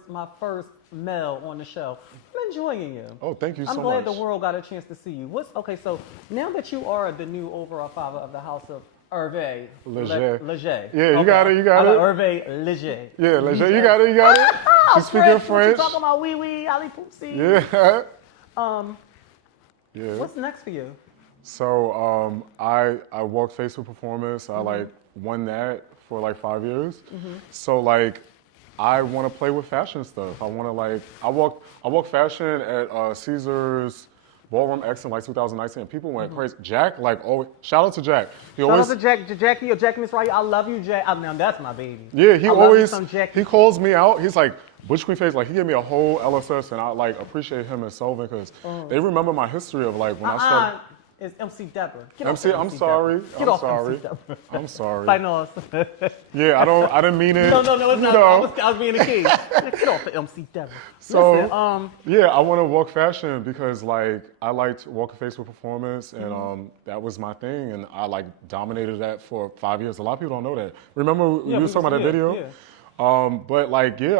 male on the show, I'm enjoying you. Oh, thank you so much. I'm glad the world got a chance to see you. Okay? So now that you are the new overall father of the house of Erve Leger. Leger. Yeah, you got it. Hervé Leger. Yeah, Leger. You got it. She's speaking French. You talking about wee wee, Ali Poopsie. Yeah. Yeah. What's next for you? So I walked Facebook Performance. I like won that for like 5 years. So like I want to play with fashion stuff. I want to like I walked fashion at Caesar's Ballroom X in like 2019. And people went crazy. Jack, like, oh, shout out to Jack. Shout out to Jackie or Jack Miss Riley. I love you, Jack. Now that's my baby. Yeah, he I always, love you some he calls me out. He's like, Butch Queen Face, like he gave me a whole LSS and I like appreciate him and Selvin because they remember my history of like when I started. It's MC Deborah. Get MC, off I'm MC sorry. Deborah. Get I'm off sorry. MC Deborah. I'm sorry. I know. Yeah, I didn't mean it. No, it's not. No. I was being a kid. Get off of MC Deborah. So, Listen, yeah, I want to walk fashion because like I liked walking Facebook Performance and that was my thing and I like dominated that for 5 years. A lot of people don't know that. Remember you was talking about that video? Yeah. But like, yeah,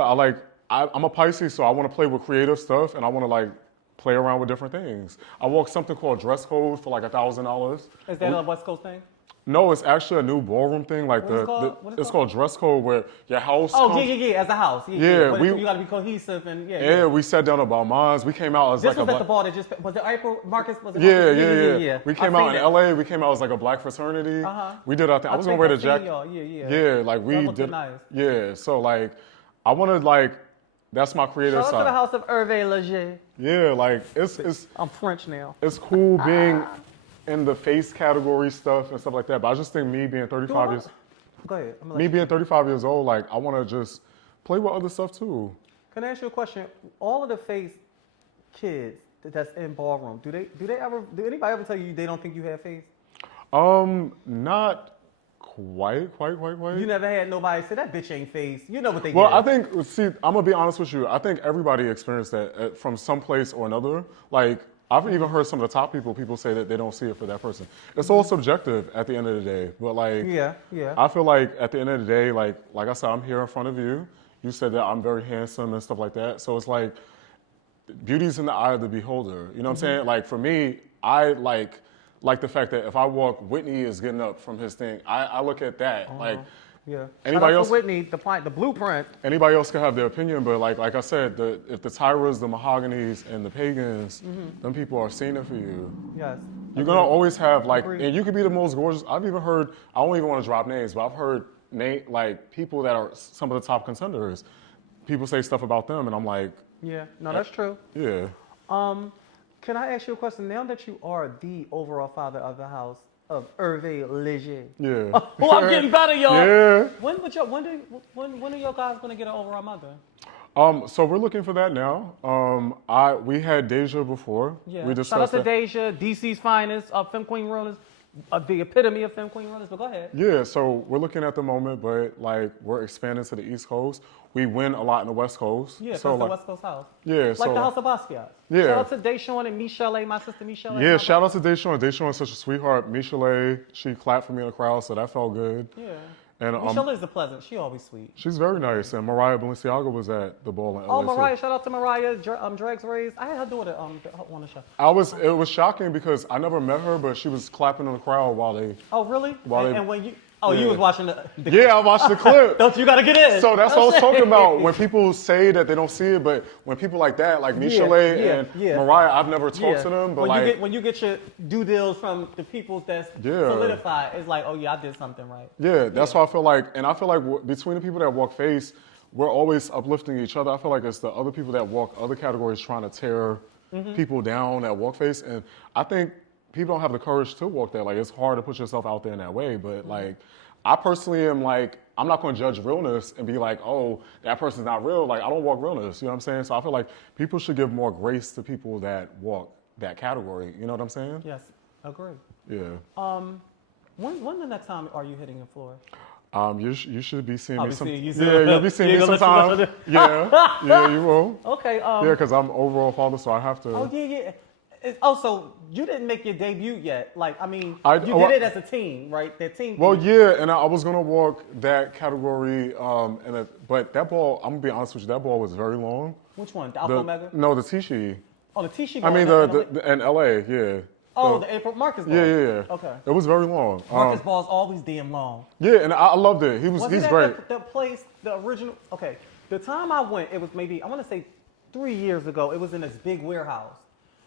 I'm a Pisces, so I want to play with creative stuff and I want to like play around with different things. I walked something called Dress Code for like $1,000. Is that a West Coast thing? No, it's actually a new ballroom thing. Like it's called Dress Code, where your house. Oh, yeah, as a house. Yeah, you got to be cohesive and Yeah, we sat down about mines. We came out as this like was at the ball that just was it April Marcus? Was it Yeah. We came out in LA. We came out as like a black fraternity. We did our thing. I was gonna wear the jacket. Yeah, like we did. Nice. Yeah, so like I want to like. That's my creative side. Shout out to the house of Erve Leger. Yeah, like it's. I'm French now. It's cool being in the face category stuff and stuff like that. But I just think me being 35 years. Go ahead. Me being 35 years old, like I want to just play with other stuff too. Can I ask you a question? All of the face kids that's in ballroom, do anybody ever tell you they don't think you have face? Not quite. You never had nobody say that bitch ain't face. You know what they Well, get. I think, see, I'm going to be honest with you. I think everybody experienced that from some place or another. Like, I've even heard some of the top people say that they don't see it for that person. It's all subjective at the end of the day. But, like, yeah. I feel like at the end of the day, like I said, I'm here in front of you. You said that I'm very handsome and stuff like that. So it's like, beauty's in the eye of the beholder. You know what I'm saying? Like, for me, I like the fact that if I walk, Whitney is getting up from his thing. I look at that. Like, Yeah. Anybody Shout out else? to Whitney, the blueprint. Anybody else can have their opinion, but like I said, if the Tyras, the Mahoganies, and the Pagans, them people are seeing it for you. Yes. You're gonna always have like, Agreed. and you could be the most gorgeous. I've even heard. I don't even want to drop names, but I've heard like people that are some of the top contenders. People say stuff about them, and I'm like, Yeah. No, that's true. yeah. Can I ask you a question? Now that you are the overall father of the house of Erve Leger. Yeah. Oh, I'm getting better, y'all. Yeah. When are your guys gonna get an overall mother? So we're looking for that now. We had Deja before. Yeah. We Shout out discussed to that. Deja, DC's finest, Femme Queen Runners, the epitome of Femme Queen Runners. But go ahead. Yeah, so we're looking at the moment, but like we're expanding to the East Coast. We win a lot in the West Coast. Yeah, so because the like, West Coast house. yeah, Like so the House of Basquiat. Yeah. Shout out to Deshawn and Michelle, my sister Michelle. yeah, shout out to Deshawn. Deshawn is such a sweetheart. Michelle, she clapped for me in the crowd, so that felt good. Yeah. And Michelle is the pleasant. She always sweet. she's very nice. And Mariah Balenciaga was at the ball in LA. Oh, too. Mariah! Shout out to Mariah. Drags Raised. I had her daughter on the show. It was shocking because I never met her, but she was clapping in the crowd while they. Oh, really? While they- And when you Yeah. you was watching the Yeah, I watched the clip. Don't you gotta get in? So that's what I was talking about. When people say that they don't see it, but when people like that, like Michelle and Mariah, I've never talked to them, but when you get your due deals from the people that's Yeah. solidified, it's like, oh yeah, I did something right. yeah, that's what I feel like. And I feel like between the people that walk face, we're always uplifting each other. I feel like it's the other people that walk other categories trying to tear people down that walk face. And I think people don't have the courage to walk that. Like, it's hard to put yourself out there in that way. But like, I personally am like, I'm not going to judge realness and be like, oh, that person's not real. Like, I don't walk realness. You know what I'm saying? So I feel like people should give more grace to people that walk that category. You know what I'm saying? Yes, agree. Yeah. When the next time are you hitting the floor? You should be seeing I'll me be some. seeing you Yeah, soon. you'll be seeing You me ain't gonna sometime. listen to Yeah, you will. Okay. Yeah, because I'm overall father, so I have to. Oh yeah. So you didn't make your debut yet. Like, I mean, I- you oh, did it as a team, right? That team. Well, thing. yeah, and I was gonna walk that category, but that ball, I'm gonna be honest with you, that ball was very long. Which one? The Alpha Omega? No, the Tishi. Oh, the T-shirt. I mean, in LA, yeah. Oh, the April Marcus ball. Yeah. Okay. It was very long. Marcus ball's always damn long. Yeah, and I loved it. Was He's it at great. the place, the original? Okay. The time I went, it was maybe, I want to say 3 years ago. It was in this big warehouse.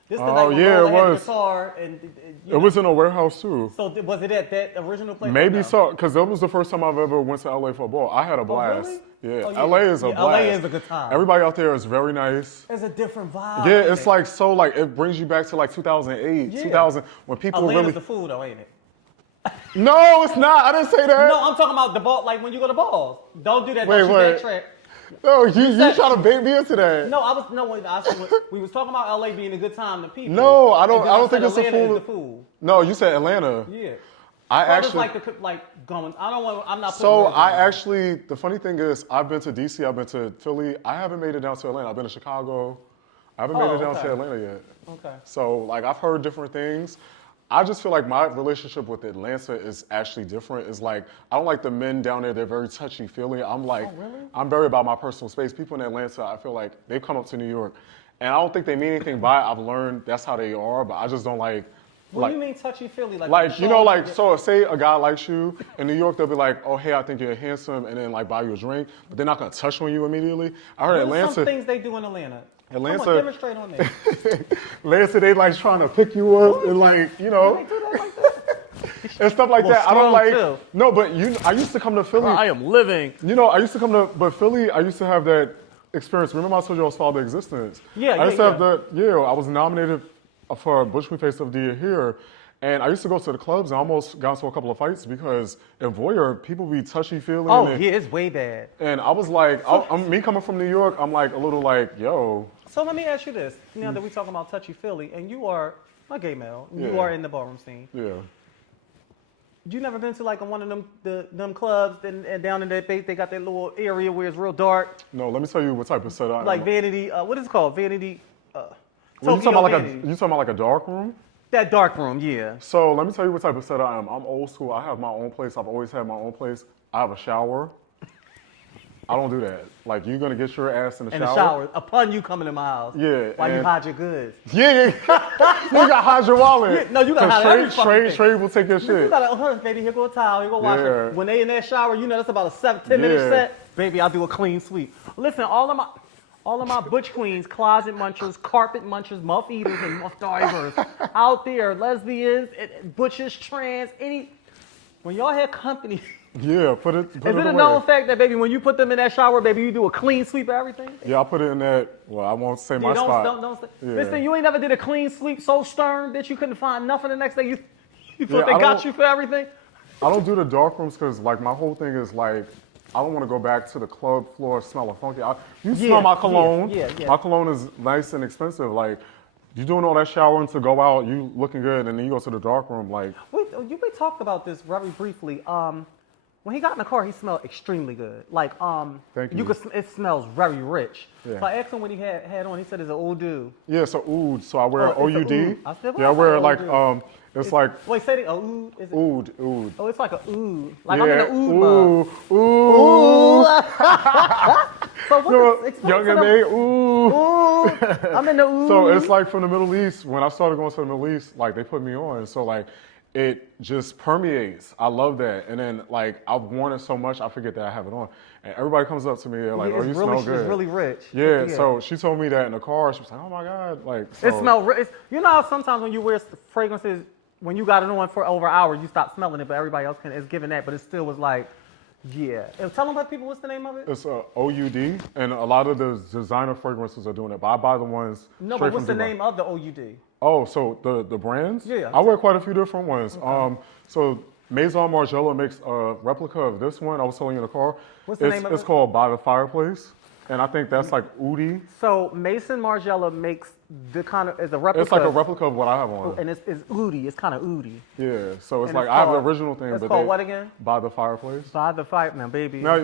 This the night when yeah, Lola it had was. the guitar and It was in a warehouse too. So was it at that original place? Maybe or no? so, because that was the first time I've ever went to LA for a ball. I had a blast. really? Yeah. Oh, yeah. LA is a Yeah, blast. LA is a good time. Everybody out there is very nice. It's a different vibe. Yeah, ain't it's it? like so like it brings you back to like 2008, Yeah. 2000 when people Atlanta's really. the food though, ain't it? No, it's not. I didn't say that. No, I'm talking about the ball. Like when you go to balls, don't do that. Wait, Don't you wait. backtrack. No, you said- trying to bait me into that. No, we was talking about LA being a good time to people. No, I don't- And then I don't said think it's a Atlanta fool- is the fool. No, you said Atlanta. Yeah. I Brothers actually. like going. I don't want. I'm not. putting So words I in. actually, the funny thing is, I've been to DC, I've been to Philly. I haven't made it down to Atlanta. I've been to Chicago. I haven't made it down okay. to Atlanta yet. Okay. So like I've heard different things. I just feel like my relationship with Atlanta is actually different. It's like I don't like the men down there. They're very touchy feely. I'm like, really? I'm very about my personal space. People in Atlanta, I feel like they've come up to New York, and I don't think they mean anything by it. I've learned that's how they are, but I just don't like. What do you mean touchy feely? Like you know, like so. Say a guy likes you in New York, they'll be like, "Oh, hey, I think you're handsome," and then like buy you a drink, but they're not gonna touch on you immediately. I heard What are some Atlanta. things they do in Atlanta? Atlanta- Come on, demonstrate on that. Atlanta, they like trying to pick you up and like you know. They do that like that? And stuff like Well, that. I don't like. strong, too. No, but I used to come to Philly. I am living. You know, I used to come to, but Philly, I used to have that experience. Remember I told you I was Father Existence? Yeah, I used yeah, to have I was nominated for Bush Queen Face of the Year here. And I used to go to the clubs and almost got into a couple of fights because in Voyeur, people be touchy-feely. Oh, and, yeah, it's way bad. and I was like, me coming from New York, I'm like a little like, yo. So let me ask you this. Now that we're talking about touchy-feely, and you are a gay male, you Yeah. are in the ballroom scene. Yeah. You never been to like one of them clubs and down in that base, they got that little area where it's real dark, No, let me tell you what type of setup I am. like Vanity, what is it called? Vanity, Well, Tokyo Vanity. you talking about like a dark room? That dark room, yeah. So let me tell you what type of setup I am. I'm old school. I have my own place. I've always had my own place. I have a shower. I don't do that. Like, you're gonna get your ass in the In shower. the shower, upon you coming to my house. Yeah, While you and- hide your goods. Yeah. You got hide your wallet. Yeah, no, you gotta hide every fucking thing. Trade will take your You shit. gotta, oh, baby, here go a towel, here go wash Yeah. it. When they in that shower, you know that's about a 10 minute Yeah. set. Baby, I'll do a clean sweep. Listen, all of my butch queens, closet munchers, carpet munchers, muff eaters, and muff divers out there, lesbians, butchers, trans, when y'all have company. Yeah, put it Is it a away. known fact that, baby, when you put them in that shower, baby, you do a clean sweep of everything? Yeah, I put it in that. Well, I won't say my Yeah, spot. don't say. Yeah. Listen, you ain't never did a clean sweep so stern that you couldn't find nothing the next day. You thought Yeah, they I got don't- you for everything? I don't do the dark rooms because, like, my whole thing is like, I don't want to go back to the club floor smelling funky. You smell my cologne. Yeah. My cologne is nice and expensive. Like, you doing all that showering to go out, you looking good, and then you go to the dark room. Like, We talked about this very briefly. When he got in the car, he smelled extremely good. Like, Thank you. It smells very rich. Yeah. So I asked him what he had on. He said it's an old dude. yeah, so oud. So I wear Oh, it's a OUD. oud. I said, Yeah, I why wear is it like oud? it's like Wait, say it. Oud? Is it? oud. Oh, it's like a oud. Like Yeah, I'm in the oud mode. ooh. So what No, is, explain young to and them- me, ooh. Ooh. I'm in the oud. So it's like from the Middle East. When I started going to the Middle East, like they put me on. So like it just permeates. I love that. And then like I've worn it so much, I forget that I have it on. And everybody comes up to me, they're like, Yeah, "Oh, it's you really, smell good." It's really rich. Yeah. So she told me that in the car. She was like, "Oh my God!" Like so, It smells rich. You know how sometimes when you wear fragrances, when you got it on for over an hour, you stop smelling it, but everybody else is giving that, but it still was like, yeah. And tell them people what's the name of it? It's OUD, and a lot of the designer fragrances are doing it. But I buy the ones. No, straight but what's the from Dubai. name of the OUD? Oh, so the brands? Yeah. I wear quite a few different ones. So Maison Margiela makes a replica of this one. I was telling you in the car. What's the name of It's it? called By the Fireplace, and I think that's like Oudi. So Maison Margiela makes the kind of, is a replica. It's like a replica of what I have on. And it's oudy. It's kind of oudy. Yeah. So it's And like it's I have the called- original thing, It's but called what again? By the Fireplace. By the fire, now baby. Now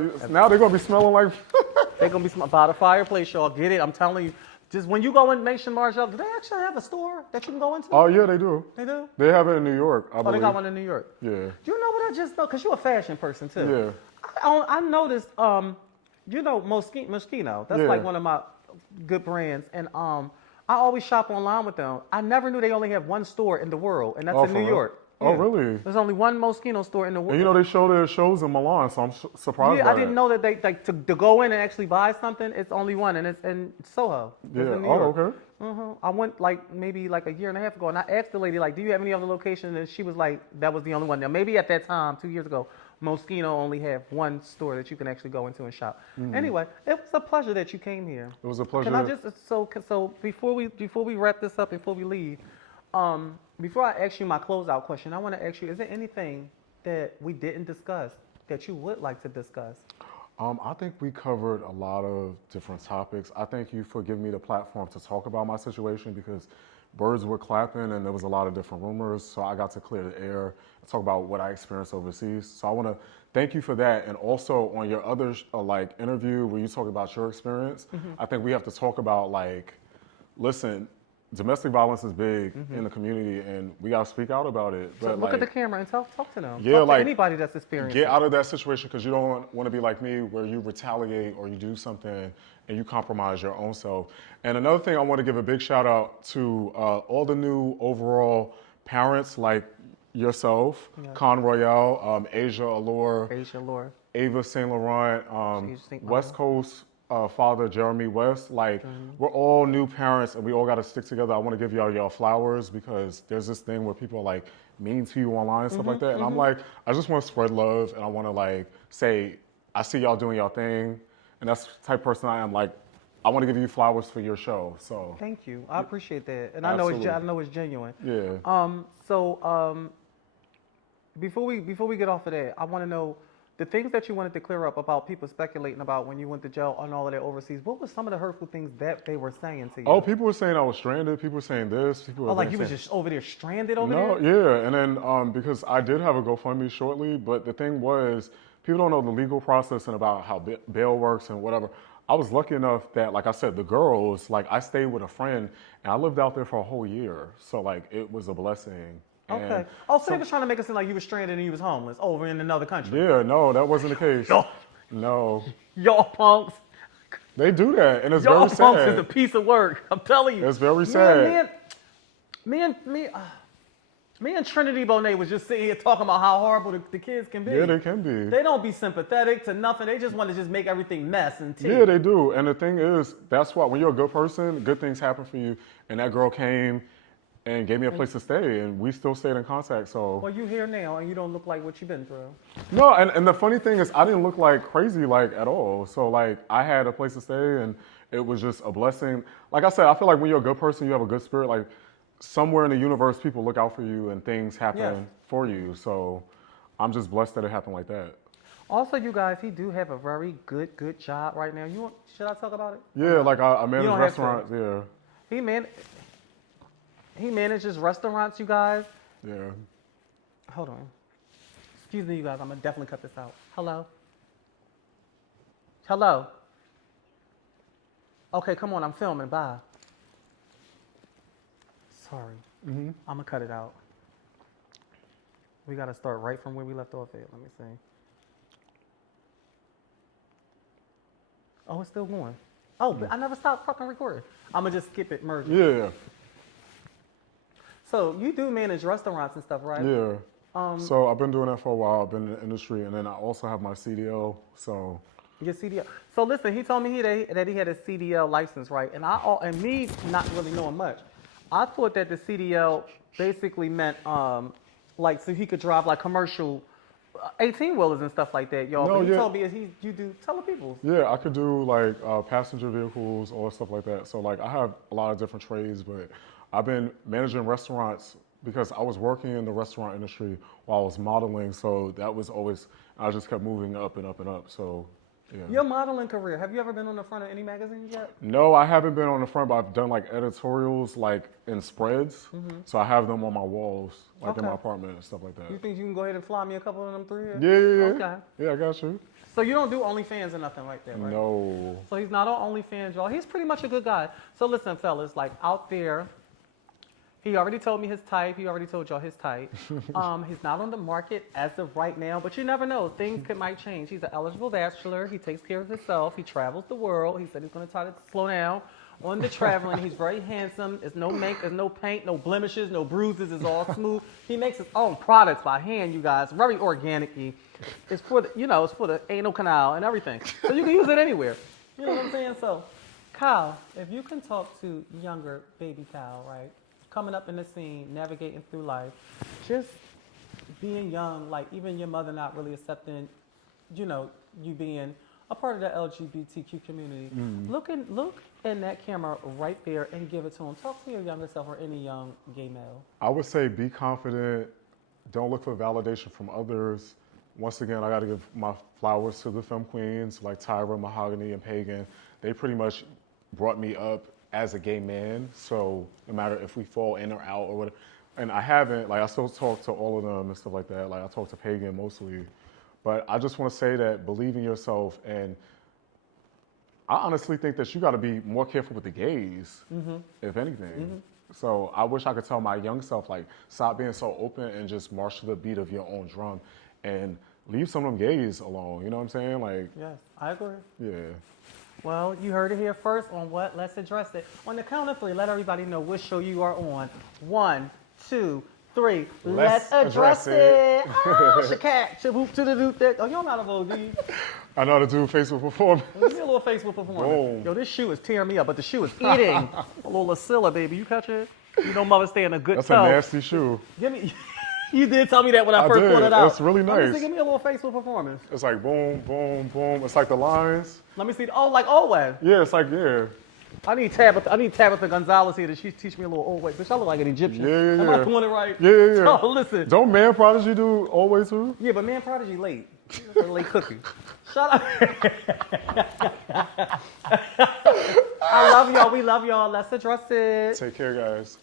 they're gonna be smelling like. They're gonna be by the fireplace, y'all. Get it? I'm telling you. Just when you go in Maison Margiela, do they actually have a store that you can go into? Oh yeah, they do. They do? They have it in New York, I Oh, believe. they got one in New York. Yeah. You know what I just know? Because you're a fashion person too. Yeah. I noticed, you know, Moschino. That's Yeah. like one of my good brands. And I always shop online with them. I never knew they only have one store in the world, and that's Oh, in for New real? York. Oh, Yeah. really? There's only one Moschino store in the world. And you know they show their shows in Milan, so I'm surprised. Yeah, by I didn't know that they like to go in and actually buy something. It's only one, and it's in Soho. It's Yeah. in New Oh, York. okay. I went like maybe like a year and a half ago, and I asked the lady like, "Do you have any other location?" And she was like, "That was the only one." Now maybe at that time, 2 years ago, Moschino only had one store that you can actually go into and shop. Anyway, it was a pleasure that you came here. It was a pleasure. Can I just so before we wrap this up, before we leave, before I ask you my closeout question, I want to ask you: is there anything that we didn't discuss that you would like to discuss? I think we covered a lot of different topics. I thank you for giving me the platform to talk about my situation because birds were clapping and there was a lot of different rumors. So I got to clear the air and talk about what I experienced overseas. So I want to thank you for that. And also on your other like interview where you talk about your experience, I think we have to talk about like, listen, domestic violence is big in the community and we got to speak out about it. So But look like, at the camera and talk to them. Yeah, Talk to like, anybody that's experienced get it. out of that situation because you don't want to be like me where you retaliate or you do something and you compromise your own self. And another thing, I want to give a big shout out to all the new overall parents like yourself, Con Royale, Asia Allure, Asia Laura. Ava St. Laurent, Asia St. West Coast father Jeremy West. Like we're all new parents and we all got to stick together. I want to give y'all flowers because there's this thing where people are like mean to you online and stuff like that. And I'm like, I just want to spread love and I want to like say, I see y'all doing y'all thing. And that's the type of person I am. Like, I want to give you flowers for your show. So Thank you. I appreciate that, and Absolutely. I know it's genuine. yeah. Before we get off of that, I want to know the things that you wanted to clear up about people speculating about when you went to jail and all of that overseas. What were some of the hurtful things that they were saying to you? Oh, people were saying I was stranded. People were saying this. People were like you was saying, just over there stranded over No, there? yeah, and then because I did have a GoFundMe shortly, but the thing was, people don't know the legal process and about how bail works and whatever. I was lucky enough that, like I said, the girls, like I stayed with a friend and I lived out there for a whole year. So like it was a blessing. Okay. And So they was trying to make it seem like you were stranded and you was homeless over in another country. yeah, no, that wasn't the case. No. No. Y'all punks. They do that, and it's Y'all very punks sad. is a piece of work. I'm telling you. It's very sad. Me and Trinity Bonet was just sitting here talking about how horrible the kids can be. Yeah, they can be. They don't be sympathetic to nothing. They just want to just make everything mess and tea. Yeah, they do. And the thing is, that's why when you're a good person, good things happen for you. And that girl came and gave me a place to stay, and we still stayed in contact. So. Well, you here now, and you don't look like what you've been through. No, and the funny thing is, I didn't look like crazy like at all. So like, I had a place to stay, and it was just a blessing. Like I said, I feel like when you're a good person, you have a good spirit. Like somewhere in the universe, people look out for you, and things happen for you. So I'm just blessed that it happened like that. Also, you guys, he do have a very good job right now. Should I talk about it? Yeah, like I manage don't have to. restaurants. Yeah. He manages restaurants, you guys. Yeah. Hold on. Excuse me, you guys. I'm going to definitely cut this out. Hello? Hello? Okay, come on. I'm filming. Bye. Sorry. I'm going to cut it out. We got to start right from where we left off at. Let me see. Oh, it's still going. Oh, but I never stopped fucking recording. I'm going to just skip it, merge it. Yeah. So you do manage restaurants and stuff, right? Yeah. So I've been doing that for a while. I've been in the industry, and then I also have my CDL. So. Your CDL. So listen, he told me that he had a CDL license, right? And me not really knowing much, I thought that the CDL basically meant like so he could drive like commercial 18-wheelers and stuff like that, y'all. No, but he yeah. told me you do telepeople. Yeah, I could do like passenger vehicles or stuff like that. So like I have a lot of different trades, but I've been managing restaurants because I was working in the restaurant industry while I was modeling. So that was always, I just kept moving up and up and up. So yeah. Your modeling career, have you ever been on the front of any magazines yet? No, I haven't been on the front, but I've done like editorials like in spreads. So I have them on my walls, like in my apartment and stuff like that. You think you can go ahead and fly me a couple of them through here? Yeah. Okay. Yeah, I got you. So you don't do OnlyFans or nothing like that, right? No. So he's not on OnlyFans, y'all. He's pretty much a good guy. So listen, fellas, like out there, he already told me his type. He already told y'all his type. He's not on the market as of right now, but you never know. Things might change. He's an eligible bachelor. He takes care of himself. He travels the world. He said he's going to try to slow down on the traveling. He's very handsome. There's no make, there's no paint, no blemishes, no bruises. It's all smooth. He makes his own products by hand, you guys. Very organic-y. It's for the, it's for the anal canal and everything. So you can use it anywhere. You know what I'm saying? So, Kyle, if you can talk to younger baby Kyle, right? Coming up in the scene, navigating through life, just being young, like even your mother not really accepting, you being a part of the LGBTQ community. Look in that camera right there and give it to him. Talk to your younger self or any young gay male. I would say be confident. Don't look for validation from others. Once again, I got to give my flowers to the femme queens like Tyra, Mahogany, and Pagan. They pretty much brought me up as a gay man, so no matter if we fall in or out or whatever, and I haven't, like I still talk to all of them and stuff like that, like I talk to Pagan mostly, but I just want to say that believe in yourself, and I honestly think that you got to be more careful with the gays, if anything. So I wish I could tell my young self, like, stop being so open and just march to the beat of your own drum and leave some of them gays alone, you know what I'm saying? Like, Yes, I agree. yeah. Well, you heard it here first on what? Let's address it. On the count of three, let everybody know what show you are on. 1, 2, 3. Let's address it. Oh, shakat, shaboop to the doop. Oh, you don't know how to vote, do you? I know how to do Facebook performance. Give me a little Facebook performance. Boom. Yo, this shoe is tearing me up, but the shoe is eating. A little Acilla, baby. You catch it? You know mother stay in a good That's toe. a nasty shoe. Give me. You did tell me that when I first did. pulled it out. It's really Let me nice. see, give me a little Facebook performance. It's like boom, boom, boom. It's like the lines. Let me see. Oh, like old way. Yeah, it's like, yeah. I need Tabitha Gonzalez here to teach me a little old way. Bitch, I look like an Egyptian. Yeah. Am I doing it right? Yeah. Oh, listen. Don't Man Prodigy do Always too? Yeah, but Man Prodigy late. That's a late cookie. Shut up. I love y'all. We love y'all. Let's address it. Take care, guys.